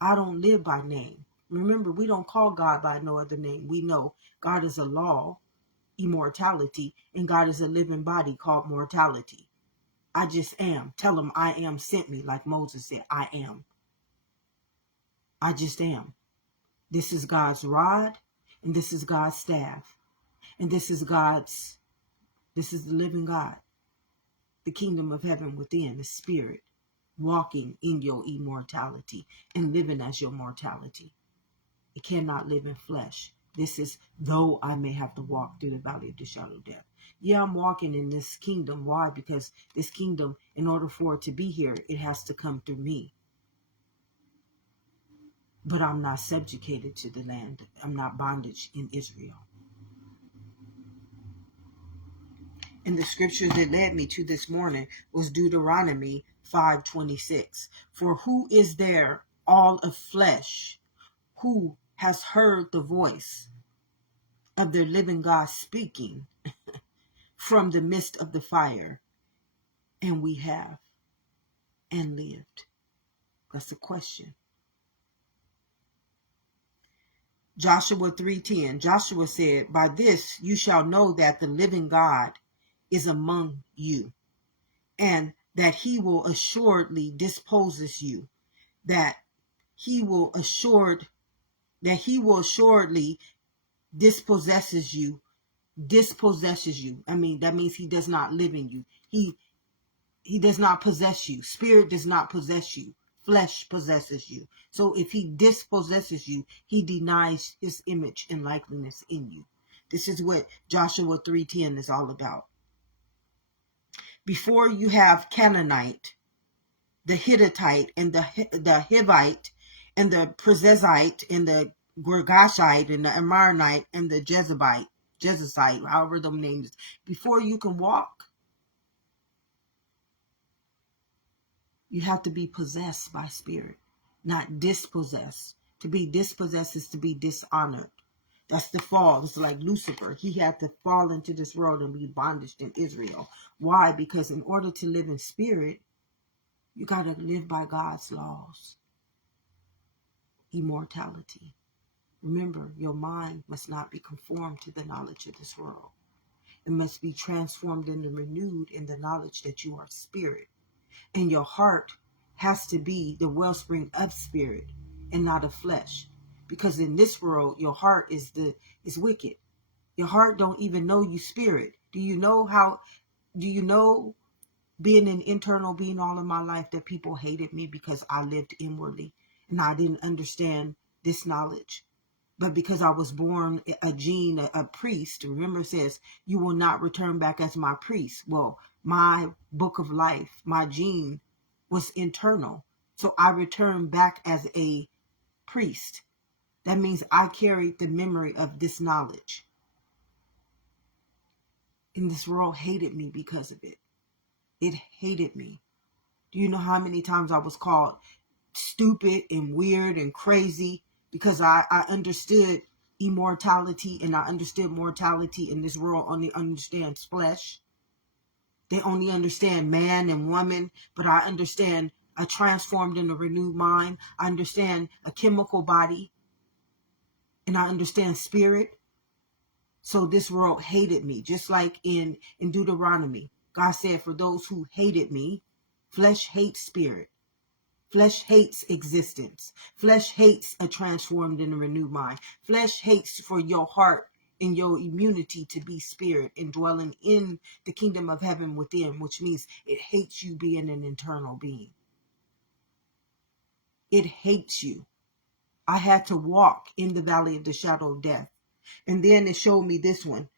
I don't live by name. Remember, we don't call God by no other name. We know God is a law, immortality, and God is a living body called mortality. I just am. Tell him I am sent me, like Moses said, I am. I just am. This is God's rod, and this is God's staff. And this is the living God. The kingdom of heaven within, the spirit, walking in your immortality and living as your mortality. It cannot live in flesh. This is, though I may have to walk through the valley of the shadow of death. Yeah, I'm walking in this kingdom. Why? Because this kingdom, in order for it to be here, it has to come through me. But I'm not subjugated to the land. I'm not bondage in Israel. And the scripture that led me to this morning was Deuteronomy 5:26. For who is there all of flesh who has heard the voice of the living God speaking from the midst of the fire? And we have and lived. That's the question. Joshua 3:10. Joshua said, by this you shall know that the living God is among you, and that he will assuredly disposes you, that he will assuredly dispossesses you. I mean, that means he does not live in you. He does not possess you. Spirit does not possess you. Flesh possesses you. So if he dispossesses you, he denies his image and likeness in you. This is what Joshua 3:10 is all about. Before you have Canaanite, the Hittite, and the Hivite, and the Perizzite, and the Girgashite, and the Amorite, and the Jebusite, however them names. Before you can walk, you have to be possessed by spirit, not dispossessed. To be dispossessed is to be dishonored. That's the fall. It's like Lucifer. He had to fall into this world and be bondaged in Israel. Why? Because in order to live in spirit, you got to live by God's laws. Immortality. Remember, your mind must not be conformed to the knowledge of this world. It must be transformed and renewed in the knowledge that you are spirit. And your heart has to be the wellspring of spirit and not of flesh. Because in this world, your heart is wicked. Your heart don't even know you spirit. Do you know being an internal being all of my life that people hated me because I lived inwardly and I didn't understand this knowledge? But because I was born a priest, remember it says, you will not return back as my priest. Well, my book of life, my gene was internal. So I returned back as a priest. That means I carried the memory of this knowledge. And this world hated me because of it. It hated me. Do you know how many times I was called stupid and weird and crazy? Because I understood immortality, and I understood mortality. In this world only understands flesh. They only understand man and woman, but I understand a transformed and a renewed mind. I understand a chemical body, and I understand spirit. So this world hated me, just like in Deuteronomy. God said, for those who hated me, flesh hates spirit. Flesh hates existence. Flesh hates a transformed and a renewed mind. Flesh hates for your heart and your immunity to be spirit and dwelling in the kingdom of heaven within, which means it hates you being an internal being. It hates you. I had to walk in the valley of the shadow of death. And then it showed me this one.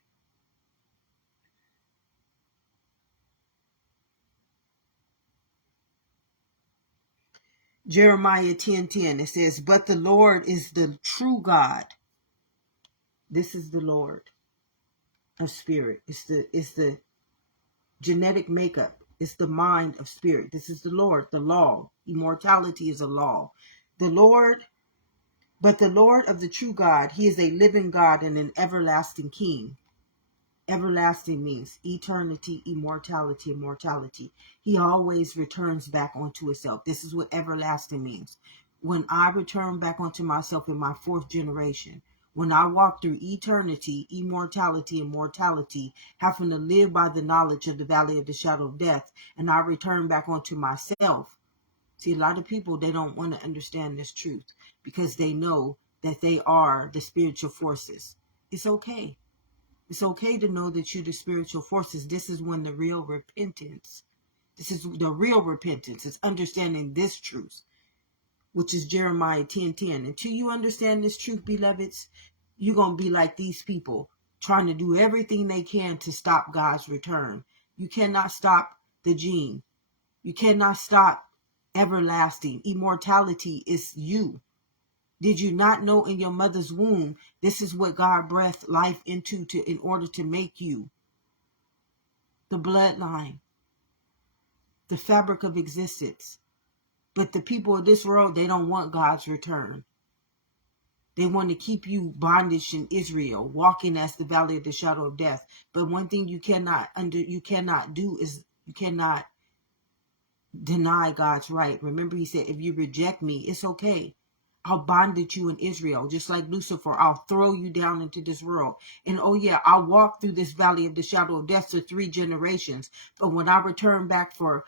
Jeremiah 10:10, it says, but the Lord is the true God. This is the Lord of spirit. It's the genetic makeup. It's the mind of spirit. This is the Lord, the law. Immortality is a law. But the Lord of the true God, he is a living God and an everlasting King. Everlasting means eternity, immortality, and mortality. He always returns back onto himself. This is what everlasting means. When I return back onto myself in my fourth generation, when I walk through eternity, immortality, and mortality, having to live by the knowledge of the valley of the shadow of death, and I return back onto myself. See, a lot of people, they don't want to understand this truth because they know that they are the spiritual forces. It's okay. It's okay to know that you're the spiritual forces. This is when the real repentance. This is the real repentance. It's understanding this truth, which is Jeremiah 10:10. Until you understand this truth, beloveds, you're going to be like these people, trying to do everything they can to stop God's return. You cannot stop the gene. You cannot stop everlasting. Immortality is you. Did you not know in your mother's womb, this is what God breathed life into in order to make you? The bloodline. the fabric of existence. But the people of this world, they don't want God's return. They want to keep you bondage in Israel, walking as the valley of the shadow of death. But one thing you cannot do is you cannot deny God's right. Remember, he said, if you reject me, it's okay. I'll bondage you in Israel, just like Lucifer. I'll throw you down into this world. And oh yeah, I'll walk through this valley of the shadow of death for 3 generations. But when I return back for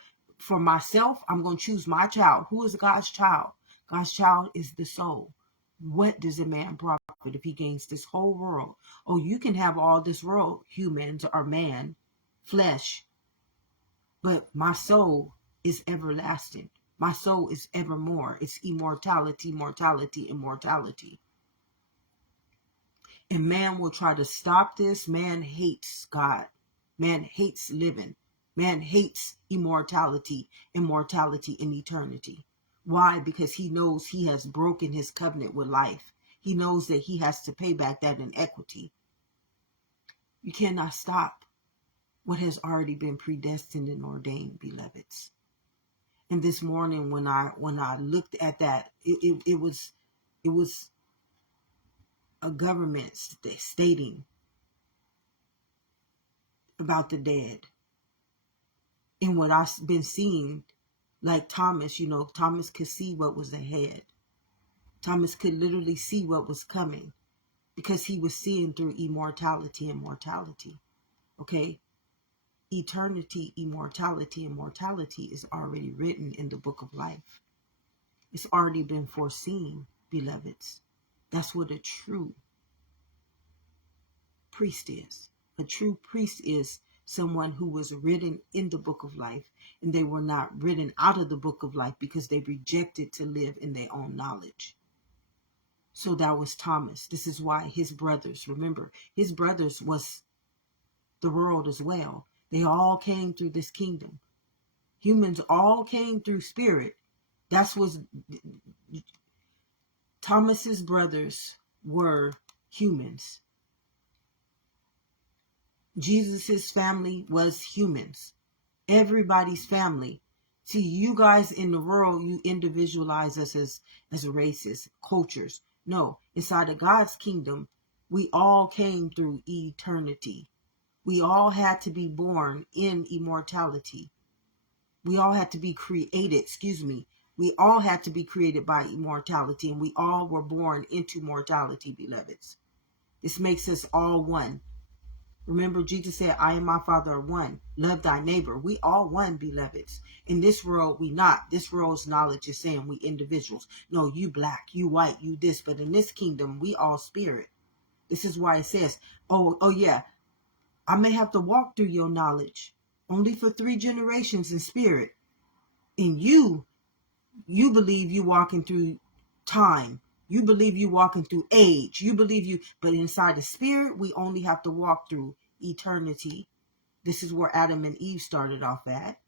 myself, I'm going to choose my child. Who is God's child? God's child is the soul. What does a man profit if he gains this whole world? Oh, you can have all this world, humans or man, flesh. But my soul is everlasting. My soul is evermore. It's immortality, mortality, immortality. And man will try to stop this. Man hates God. Man hates living. Man hates immortality, immortality, and eternity. Why? Because he knows he has broken his covenant with life. He knows that he has to pay back that inequity. You cannot stop what has already been predestined and ordained, beloveds. And this morning, when I looked at that, it was a government stating about the dead. And what I've been seeing, like Thomas, Thomas could see what was ahead. Thomas could literally see what was coming because he was seeing through immortality and mortality. Okay? Eternity, immortality, and mortality is already written in the book of life. It's already been foreseen, beloveds. That's what a true priest is. A true priest is someone who was written in the book of life, and they were not written out of the book of life because they rejected to live in their own knowledge. So that was Thomas. This is why his brothers, remember, his brothers was the world as well. They all came through this kingdom. Humans all came through spirit. That's what Thomas's brothers were, humans. Jesus's family was humans. Everybody's family. See, you guys in the world, you individualize us as races, cultures. No, inside of God's kingdom, we all came through eternity. We all had to be born in immortality. We all had to be created, We all had to be created by immortality, and we all were born into mortality, beloveds. This makes us all one. Remember, Jesus said, I and my Father are one. Love thy neighbor. We all one, beloveds. In this world, we not. This world's knowledge is saying we individuals. No, you black, you white, you this. But in this kingdom, we all spirit. This is why it says, oh yeah, I may have to walk through your knowledge only for 3 generations in spirit. And you believe you walking through time. You believe you walking through age. But inside the spirit, we only have to walk through eternity. This is where Adam and Eve started off at.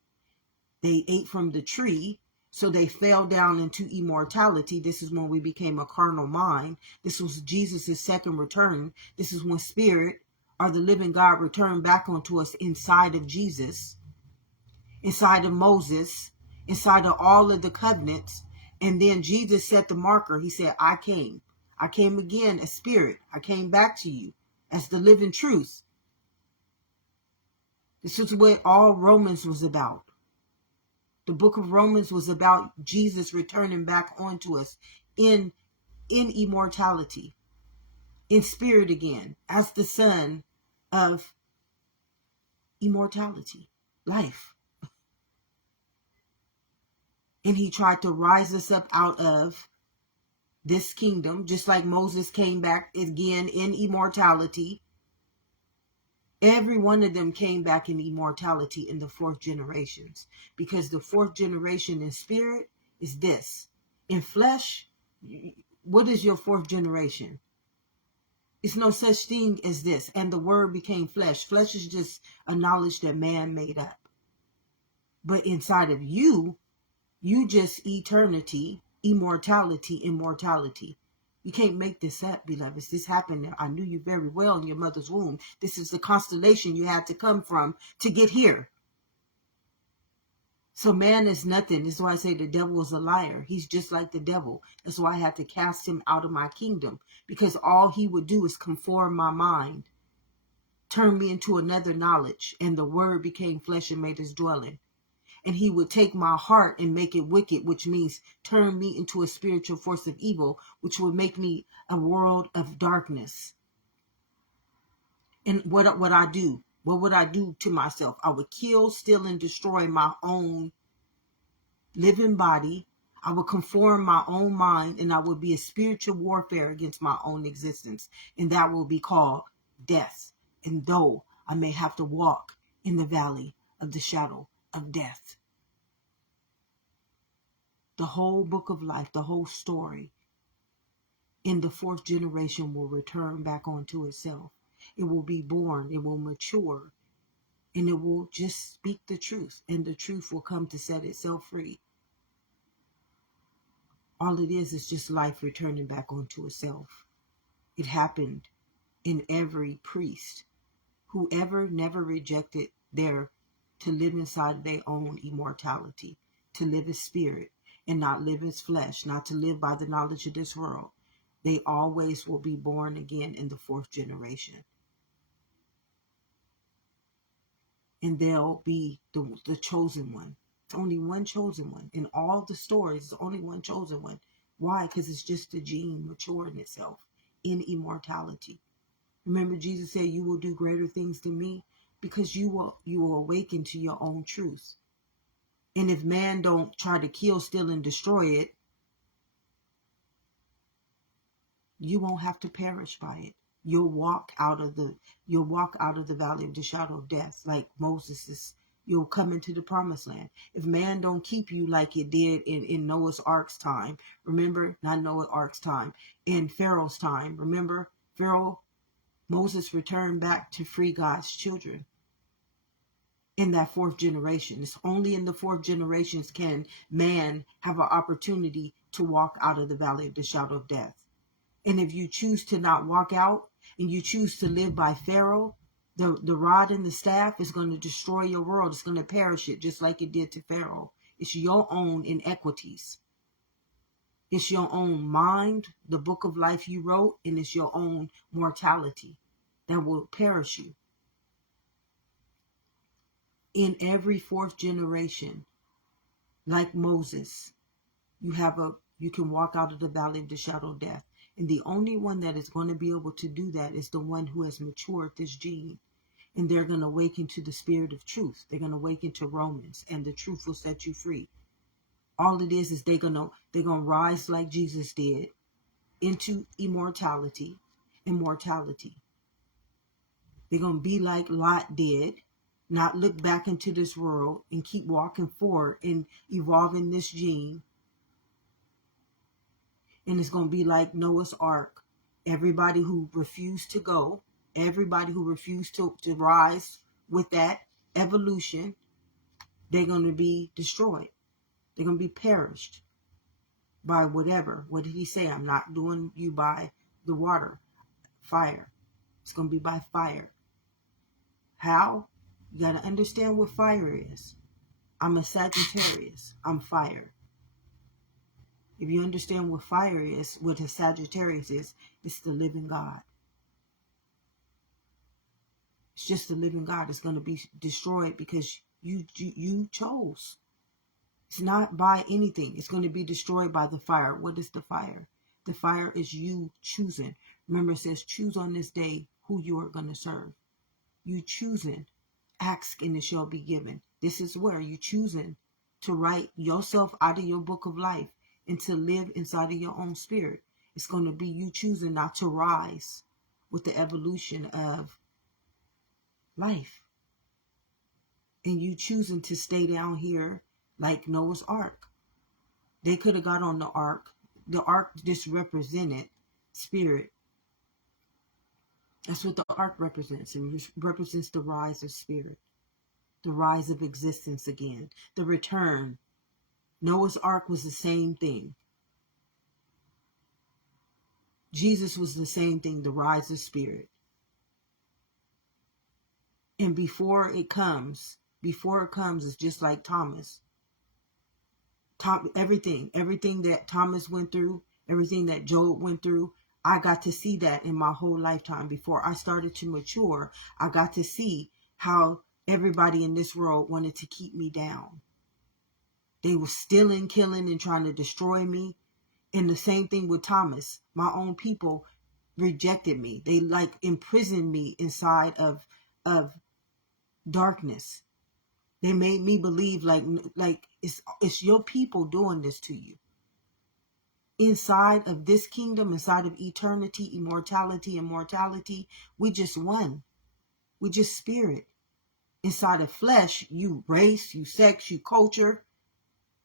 They ate from the tree, so they fell down into immortality. This is when we became a carnal mind. This was Jesus' second return. This is when spirit, or the living God, returned back onto us inside of Jesus, inside of Moses, inside of all of the covenants. And then Jesus set the marker. He said, I came again as spirit. I came back to you as the living truth. This is what all Romans was about. The book of Romans was about Jesus returning back onto us in immortality, in spirit again, as the Son of immortality, life. And he tried to rise us up out of this kingdom, just like Moses came back again in immortality. Every one of them came back in immortality in the 4th generations, because the 4th generation in spirit is this. In flesh, what is your 4th generation? It's no such thing as this. And the word became flesh. Flesh is just a knowledge that man made up. But inside of you just eternity, immortality, immortality. You can't make this up, beloveds. This happened. I knew you very well in your mother's womb. This is the constellation you had to come from to get here. So man is nothing. This is why I say the devil is a liar. He's just like the devil. That's why I had to cast him out of my kingdom, because all he would do is conform my mind, turn me into another knowledge, and the word became flesh and made his dwelling. And he would take my heart and make it wicked, which means turn me into a spiritual force of evil, which would make me a world of darkness. And what I do? What would I do to myself? I would kill, steal, and destroy my own living body. I would conform my own mind, and I would be a spiritual warfare against my own existence. And that will be called death. And though I may have to walk in the valley of the shadow of death, the whole book of life, the whole story in the fourth generation will return back onto itself. It will be born, it will mature, and it will just speak the truth, and the truth will come to set itself free. All it is just life returning back onto itself. It happened in every priest. Whoever never rejected to live inside their own immortality, to live as spirit and not live as flesh, not to live by the knowledge of this world, they always will be born again in the fourth generation. And they'll be the chosen one. It's only one chosen one. In all the stories, it's only one chosen one. Why? Because it's just the gene maturing itself in immortality. Remember, Jesus said, you will do greater things than me, because you will awaken to your own truth. And if man don't try to kill, steal, and destroy it, you won't have to perish by it. You'll walk out of the valley of the shadow of death, like you'll come into the promised land. If man don't keep you like it did in Noah's Ark's time, remember, not Noah's Ark's time, in Pharaoh's time, remember, Moses returned back to free God's children in that fourth generation. It's only in the fourth generations can man have an opportunity to walk out of the valley of the shadow of death. And if you choose to not walk out and you choose to live by Pharaoh, the rod and the staff is going to destroy your world. It's going to perish it just like it did to Pharaoh. It's your own inequities. It's your own mind, the book of life you wrote, and it's your own mortality that will perish you. In every fourth generation, like Moses, you can walk out of the valley of the shadow of death. And the only one that is going to be able to do that is the one who has matured this gene. And they're going to awaken to the spirit of truth. They're going to awaken to Romans, and the truth will set you free. All it is they're going to rise like Jesus did into immortality. They're going to be like Lot did, not look back into this world and keep walking forward and evolving this gene. And it's going to be like Noah's Ark. Everybody who refused to go, everybody who refused to rise with that evolution, they're going to be destroyed. They're going to be perished by whatever. What did he say? I'm not doing you by the water, fire. It's going to be by fire. How? You got to understand what fire is. I'm a Sagittarius. I'm fire. If you understand what fire is, what a Sagittarius is, it's the living God. It's just the living God. It's going to be destroyed because you chose. It's not by anything. It's going to be destroyed by the fire. What is the fire? The fire is you choosing. Remember, it says, choose on this day who you are going to serve. You choosing. Ask and it shall be given. This is where you choosing to write yourself out of your book of life and to live inside of your own spirit. It's going to be you choosing not to rise with the evolution of life. And you choosing to stay down here like Noah's Ark. They could have got on the ark. The ark just represented spirit. That's what the ark represents. It represents the rise of spirit. The rise of existence again. The return. Noah's Ark was the same thing. Jesus was the same thing, the rise of spirit. And before it comes, it's just like Thomas. Everything that Thomas went through, everything that Job went through, I got to see that in my whole lifetime. Before I started to mature, I got to see how everybody in this world wanted to keep me down. They were stealing, killing, and trying to destroy me. And the same thing with Thomas. My own people rejected me. They imprisoned me inside of darkness. They made me believe like it's your people doing this to you. Inside of this kingdom, inside of eternity, immortality, and mortality, we just one. We just spirit. Inside of flesh, you race, you sex, you culture,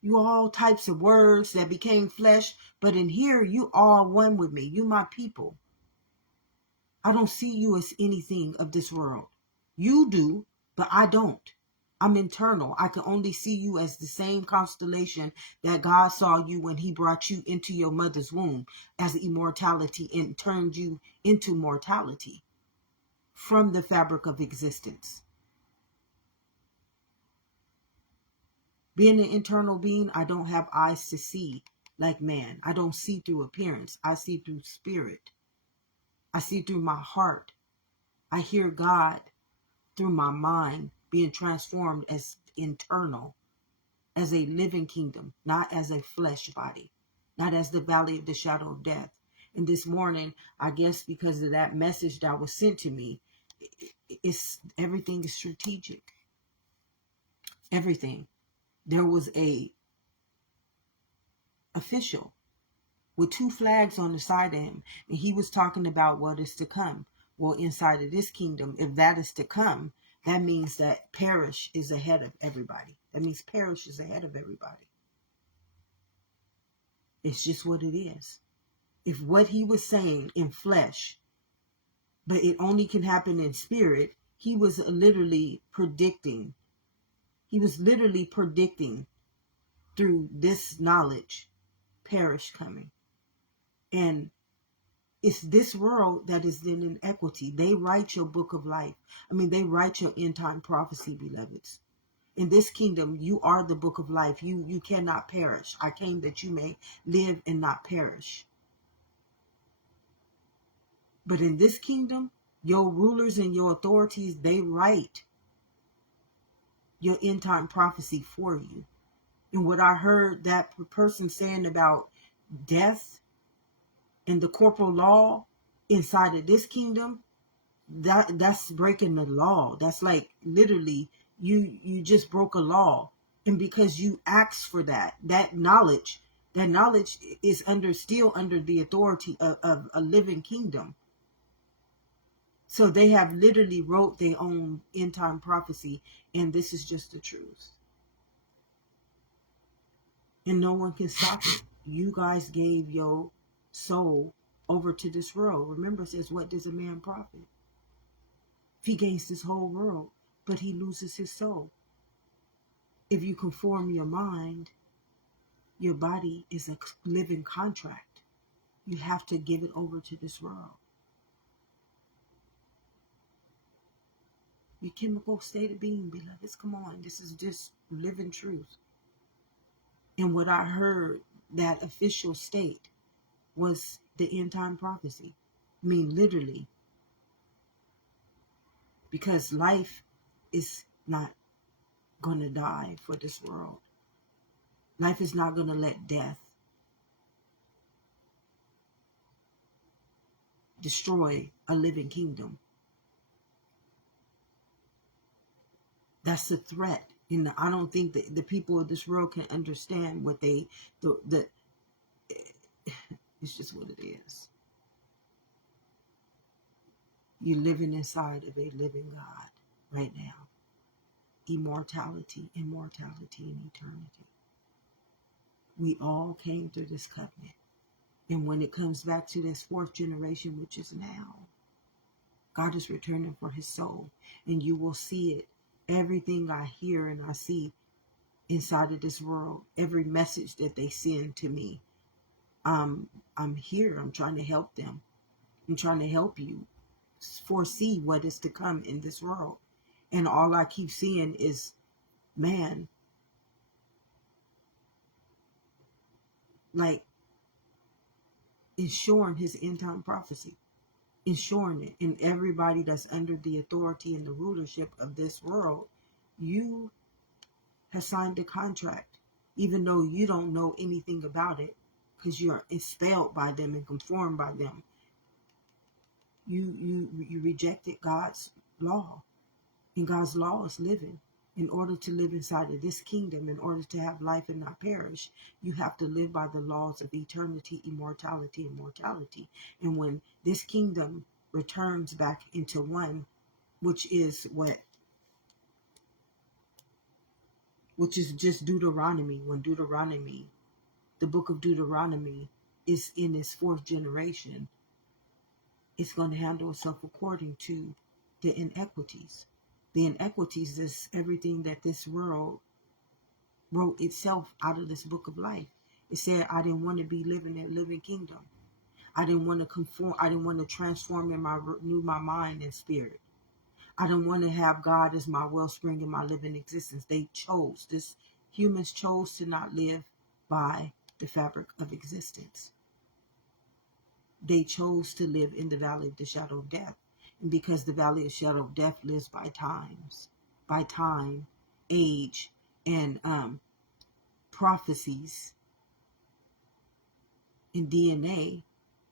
you all types of words that became flesh. But in here, you all one with me. You my people. I don't see you as anything of this world. You do, but I don't. I'm internal. I can only see you as the same constellation that God saw you when he brought you into your mother's womb as immortality and turned you into mortality from the fabric of existence. Being an internal being, I don't have eyes to see like man. I don't see through appearance. I see through spirit. I see through my heart. I hear God through my mind being transformed as internal, as a living kingdom, not as a flesh body, not as the valley of the shadow of death. And this morning, I guess because of that message that was sent to me, everything is strategic. Everything. There was a official with 2 flags on the side of him, and he was talking about what is to come. Well, inside of this kingdom, if that is to come, that means that perish is ahead of everybody. That means perish is ahead of everybody. It's just what it is. If what he was saying in flesh, but it only can happen in spirit, he was literally predicting. He was literally predicting through this knowledge, perish coming. And it's this world that is in inequity. They write your book of life. They write your end time prophecy, beloveds. In this kingdom, you are the book of life. You cannot perish. I came that you may live and not perish. But in this kingdom, your rulers and your authorities, they write your end time prophecy for you. And what I heard that person saying about death and the corporal law inside of this kingdom, that's breaking the law. That's like literally you just broke a law. And because you asked for that knowledge is still under the authority of a living kingdom. So they have literally wrote their own end time prophecy, and this is just the truth. And no one can stop it. You guys gave your soul over to this world. Remember, it says, what does a man profit if he gains this whole world, but he loses his soul? If you conform your mind, your body is a living contract. You have to give it over to this world. Your chemical state of being, beloveds, come on. This is just living truth. And what I heard that official state was the end time prophecy. Literally. Because life is not going to die for this world. Life is not going to let death destroy a living kingdom. That's a threat. And I don't think that the people of this world can understand what it's just what it is. You're living inside of a living God right now. Immortality, immortality, and eternity. We all came through this covenant. And when it comes back to this 4th generation, which is now, God is returning for his soul. And you will see it. Everything I hear and I see inside of this world, every message that they send to me, I'm here. I'm trying to help them. I'm trying to help you foresee what is to come in this world. And all I keep seeing is, man, like ensuring his end time prophecy, ensuring it. And everybody that's under the authority and the rulership of this world, you have signed a contract, even though you don't know anything about it, because you're expelled by them and conformed by them. You rejected God's law, and God's law is living. In order to live inside of this kingdom, in order to have life and not perish, you have to live by the laws of eternity, immortality, and mortality. And when this kingdom returns back into one, which is just Deuteronomy, when Deuteronomy, the book of Deuteronomy, is in its fourth generation, it's going to handle itself according to the inequities. The inequities is everything that this world wrote itself out of this book of life. It said, I didn't want to be living in a living kingdom. I didn't want to conform. I didn't want to transform and renew my mind and spirit. I don't want to have God as my wellspring in my living existence. Humans chose to not live by the fabric of existence. They chose to live in the valley of the shadow of death. And because the valley of the shadow of death lives by time, age, and prophecies in DNA,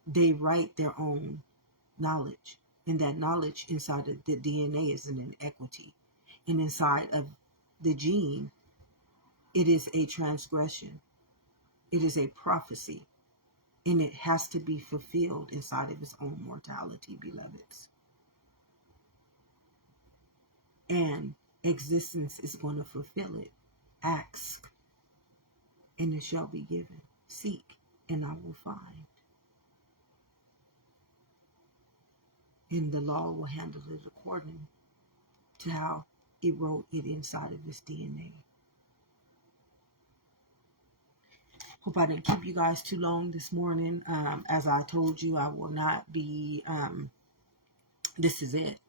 they write their own knowledge. And that knowledge inside of the DNA is an inequity. And inside of the gene, it is a transgression. It is a prophecy. And it has to be fulfilled inside of its own mortality, beloveds. And existence is going to fulfill it. Ask, and it shall be given. Seek, and I will find. And the law will handle it according to how it wrote it inside of its DNA. Hope I didn't keep you guys too long this morning. As I told you, I will not be, this is it.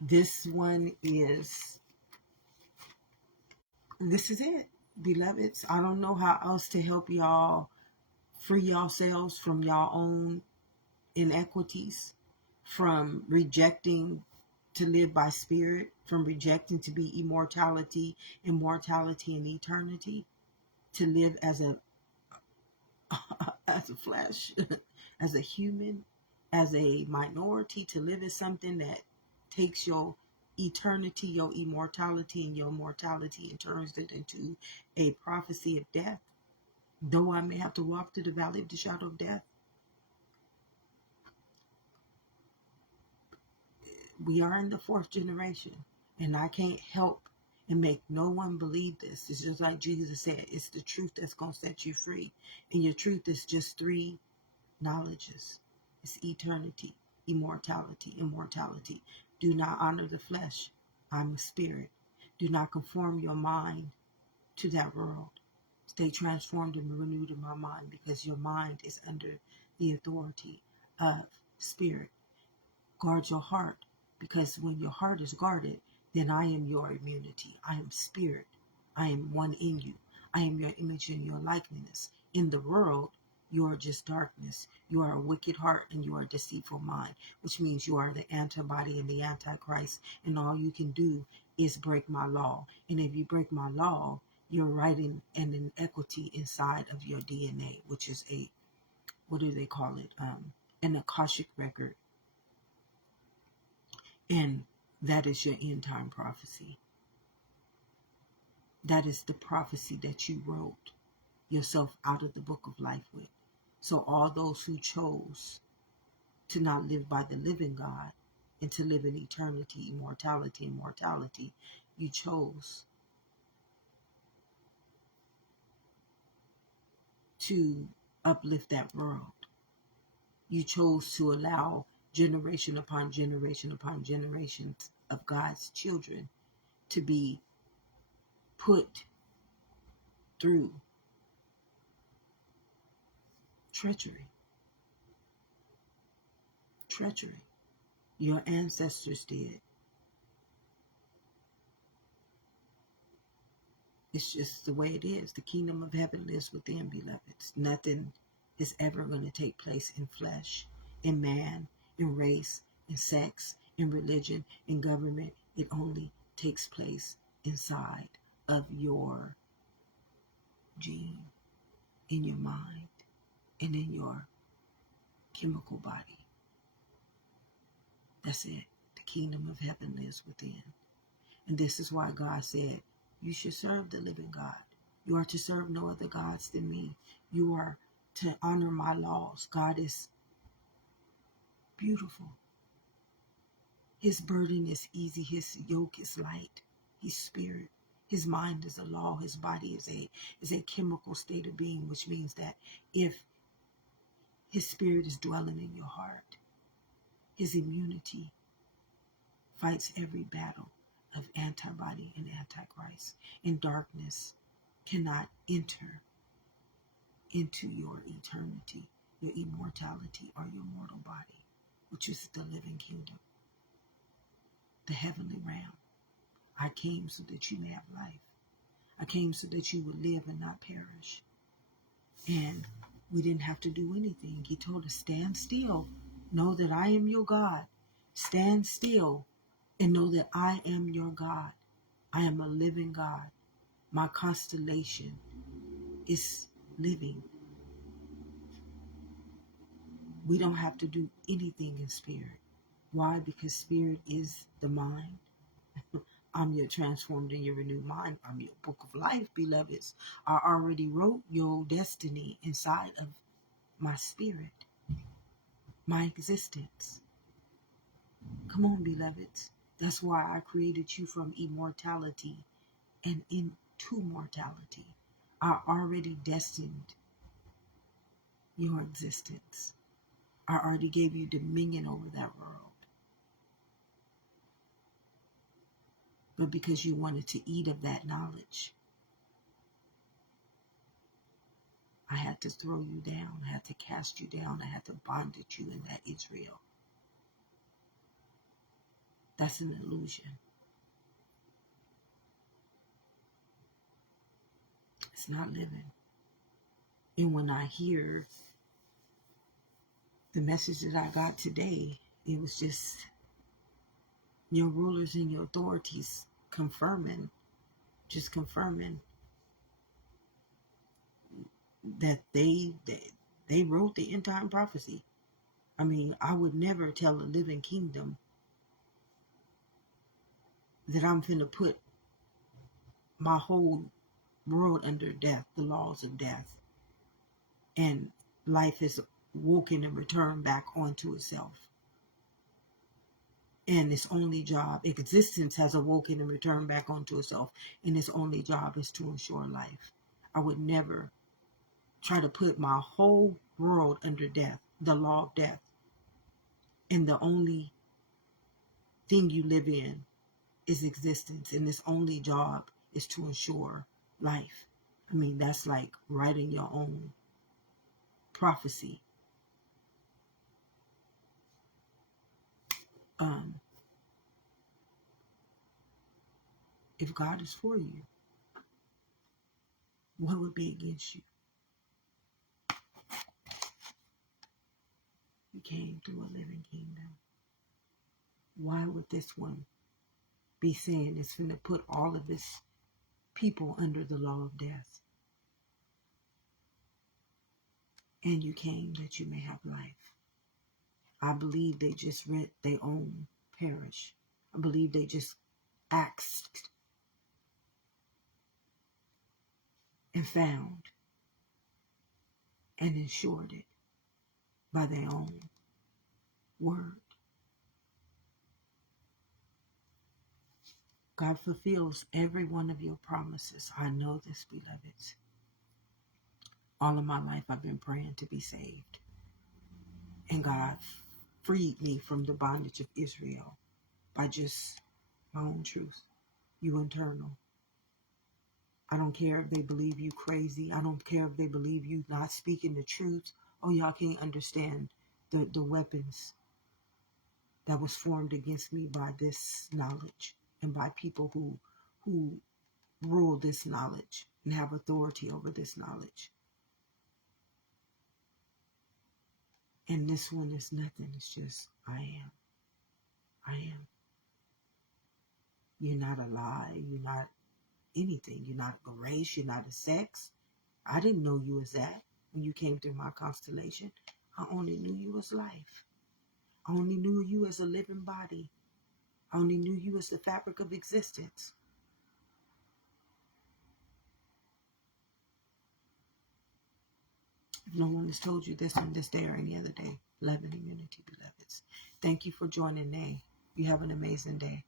This is it, beloveds. I don't know how else to help y'all free yourselves from y'all own inequities, from rejecting to live by spirit, from rejecting to be immortality, immortality, and eternity, to live as a flesh, as a human, as a minority, to live as something that takes your eternity, your immortality, and your mortality and turns it into a prophecy of death. Though I may have to walk through the valley of the shadow of death, we are in the fourth generation, and I can't help and make no one believe this. It's just like Jesus said, it's the truth that's going to set you free. And your truth is just three knowledges. It's eternity, immortality, immortality. Do not honor the flesh. I'm a spirit. Do not conform your mind to that world. Stay transformed and renewed in my mind, because your mind is under the authority of spirit. Guard your heart, because when your heart is guarded, then I am your immunity. I am spirit. I am one in you. I am your image and your likeness. In the world, you are just darkness. You are a wicked heart and you are a deceitful mind, which means you are the antibody and the antichrist. And all you can do is break my law. And if you break my law, you're writing an inequity inside of your DNA, which is what do they call it? An Akashic record. And that is your end time prophecy. That is the prophecy that you wrote yourself out of the book of life with. So all those who chose to not live by the living God and to live in eternity, immortality, and mortality, you chose to uplift that world. You chose to allow generation upon generation upon generations of God's children to be put through treachery. Treachery. Your ancestors did. It's just the way it is. The kingdom of heaven lives within, beloveds. Nothing is ever going to take place in flesh, in man, in race, in sex, in religion, in government. It only takes place inside of your gene, in your mind, and in your chemical body. That's it. The kingdom of heaven lives within. And this is why God said, you should serve the living God. You are to serve no other gods than me. You are to honor my laws. God is beautiful. His burden is easy. His yoke is light. He's spirit. His mind is a law. His body is a chemical state of being, which means that if his spirit is dwelling in your heart, his immunity fights every battle of antibody and antichrist. And darkness cannot enter into your eternity, your immortality, or your mortal body, which is the living kingdom, the heavenly realm. I came so that you may have life. I came so that you would live and not perish. And we didn't have to do anything. He told us, stand still. Know that I am your God. Stand still and know that I am your God. I am a living God. My constellation is living. We don't have to do anything in spirit. Why? Because spirit is the mind. I'm your transformed in your renewed mind. I'm your book of life, beloveds. I already wrote your destiny inside of my spirit, my existence. Come on, beloveds. That's why I created you from immortality and into mortality. I already destined your existence. I already gave you dominion over that world. But because you wanted to eat of that knowledge, I had to throw you down. I had to cast you down. I had to bondage you in that Israel. That's an illusion. It's not living. And when I hear the message that I got today, it was just your rulers and your authorities confirming that they wrote the end time prophecy. I mean, I would never tell a living kingdom that I'm finna put my whole world under death, the laws of death, and life is woken and returned back onto itself. And its only job, existence has awoken and returned back onto itself, and its only job is to ensure life. I would never try to put my whole world under death, the law of death, and the only thing you live in is existence, and its only job is to ensure life. I mean, that's like writing your own prophecy. If God is for you, what would be against you? You came through a living kingdom. Why would this one be saying it's going to put all of this people under the law of death? And you came that you may have life. I believe they just read their own parish. I believe they just asked and found and ensured it by their own word. God fulfills every one of your promises. I know this, beloveds. All of my life I've been praying to be saved. And God freed me from the bondage of Israel by just my own truth. You internal. I don't care if they believe you crazy. I don't care if they believe you not speaking the truth. Oh, y'all can't understand the weapons that was formed against me by this knowledge and by people who rule this knowledge and have authority over this knowledge. And this one is nothing. It's just, I am. I am. You're not a lie. You're not anything. You're not a race. You're not a sex. I didn't know you as that when you came through my constellation. I only knew you as life. I only knew you as a living body. I only knew you as the fabric of existence. If no one has told you this on this day or any other day, love and immunity, beloveds. Thank you for joining me. You have an amazing day.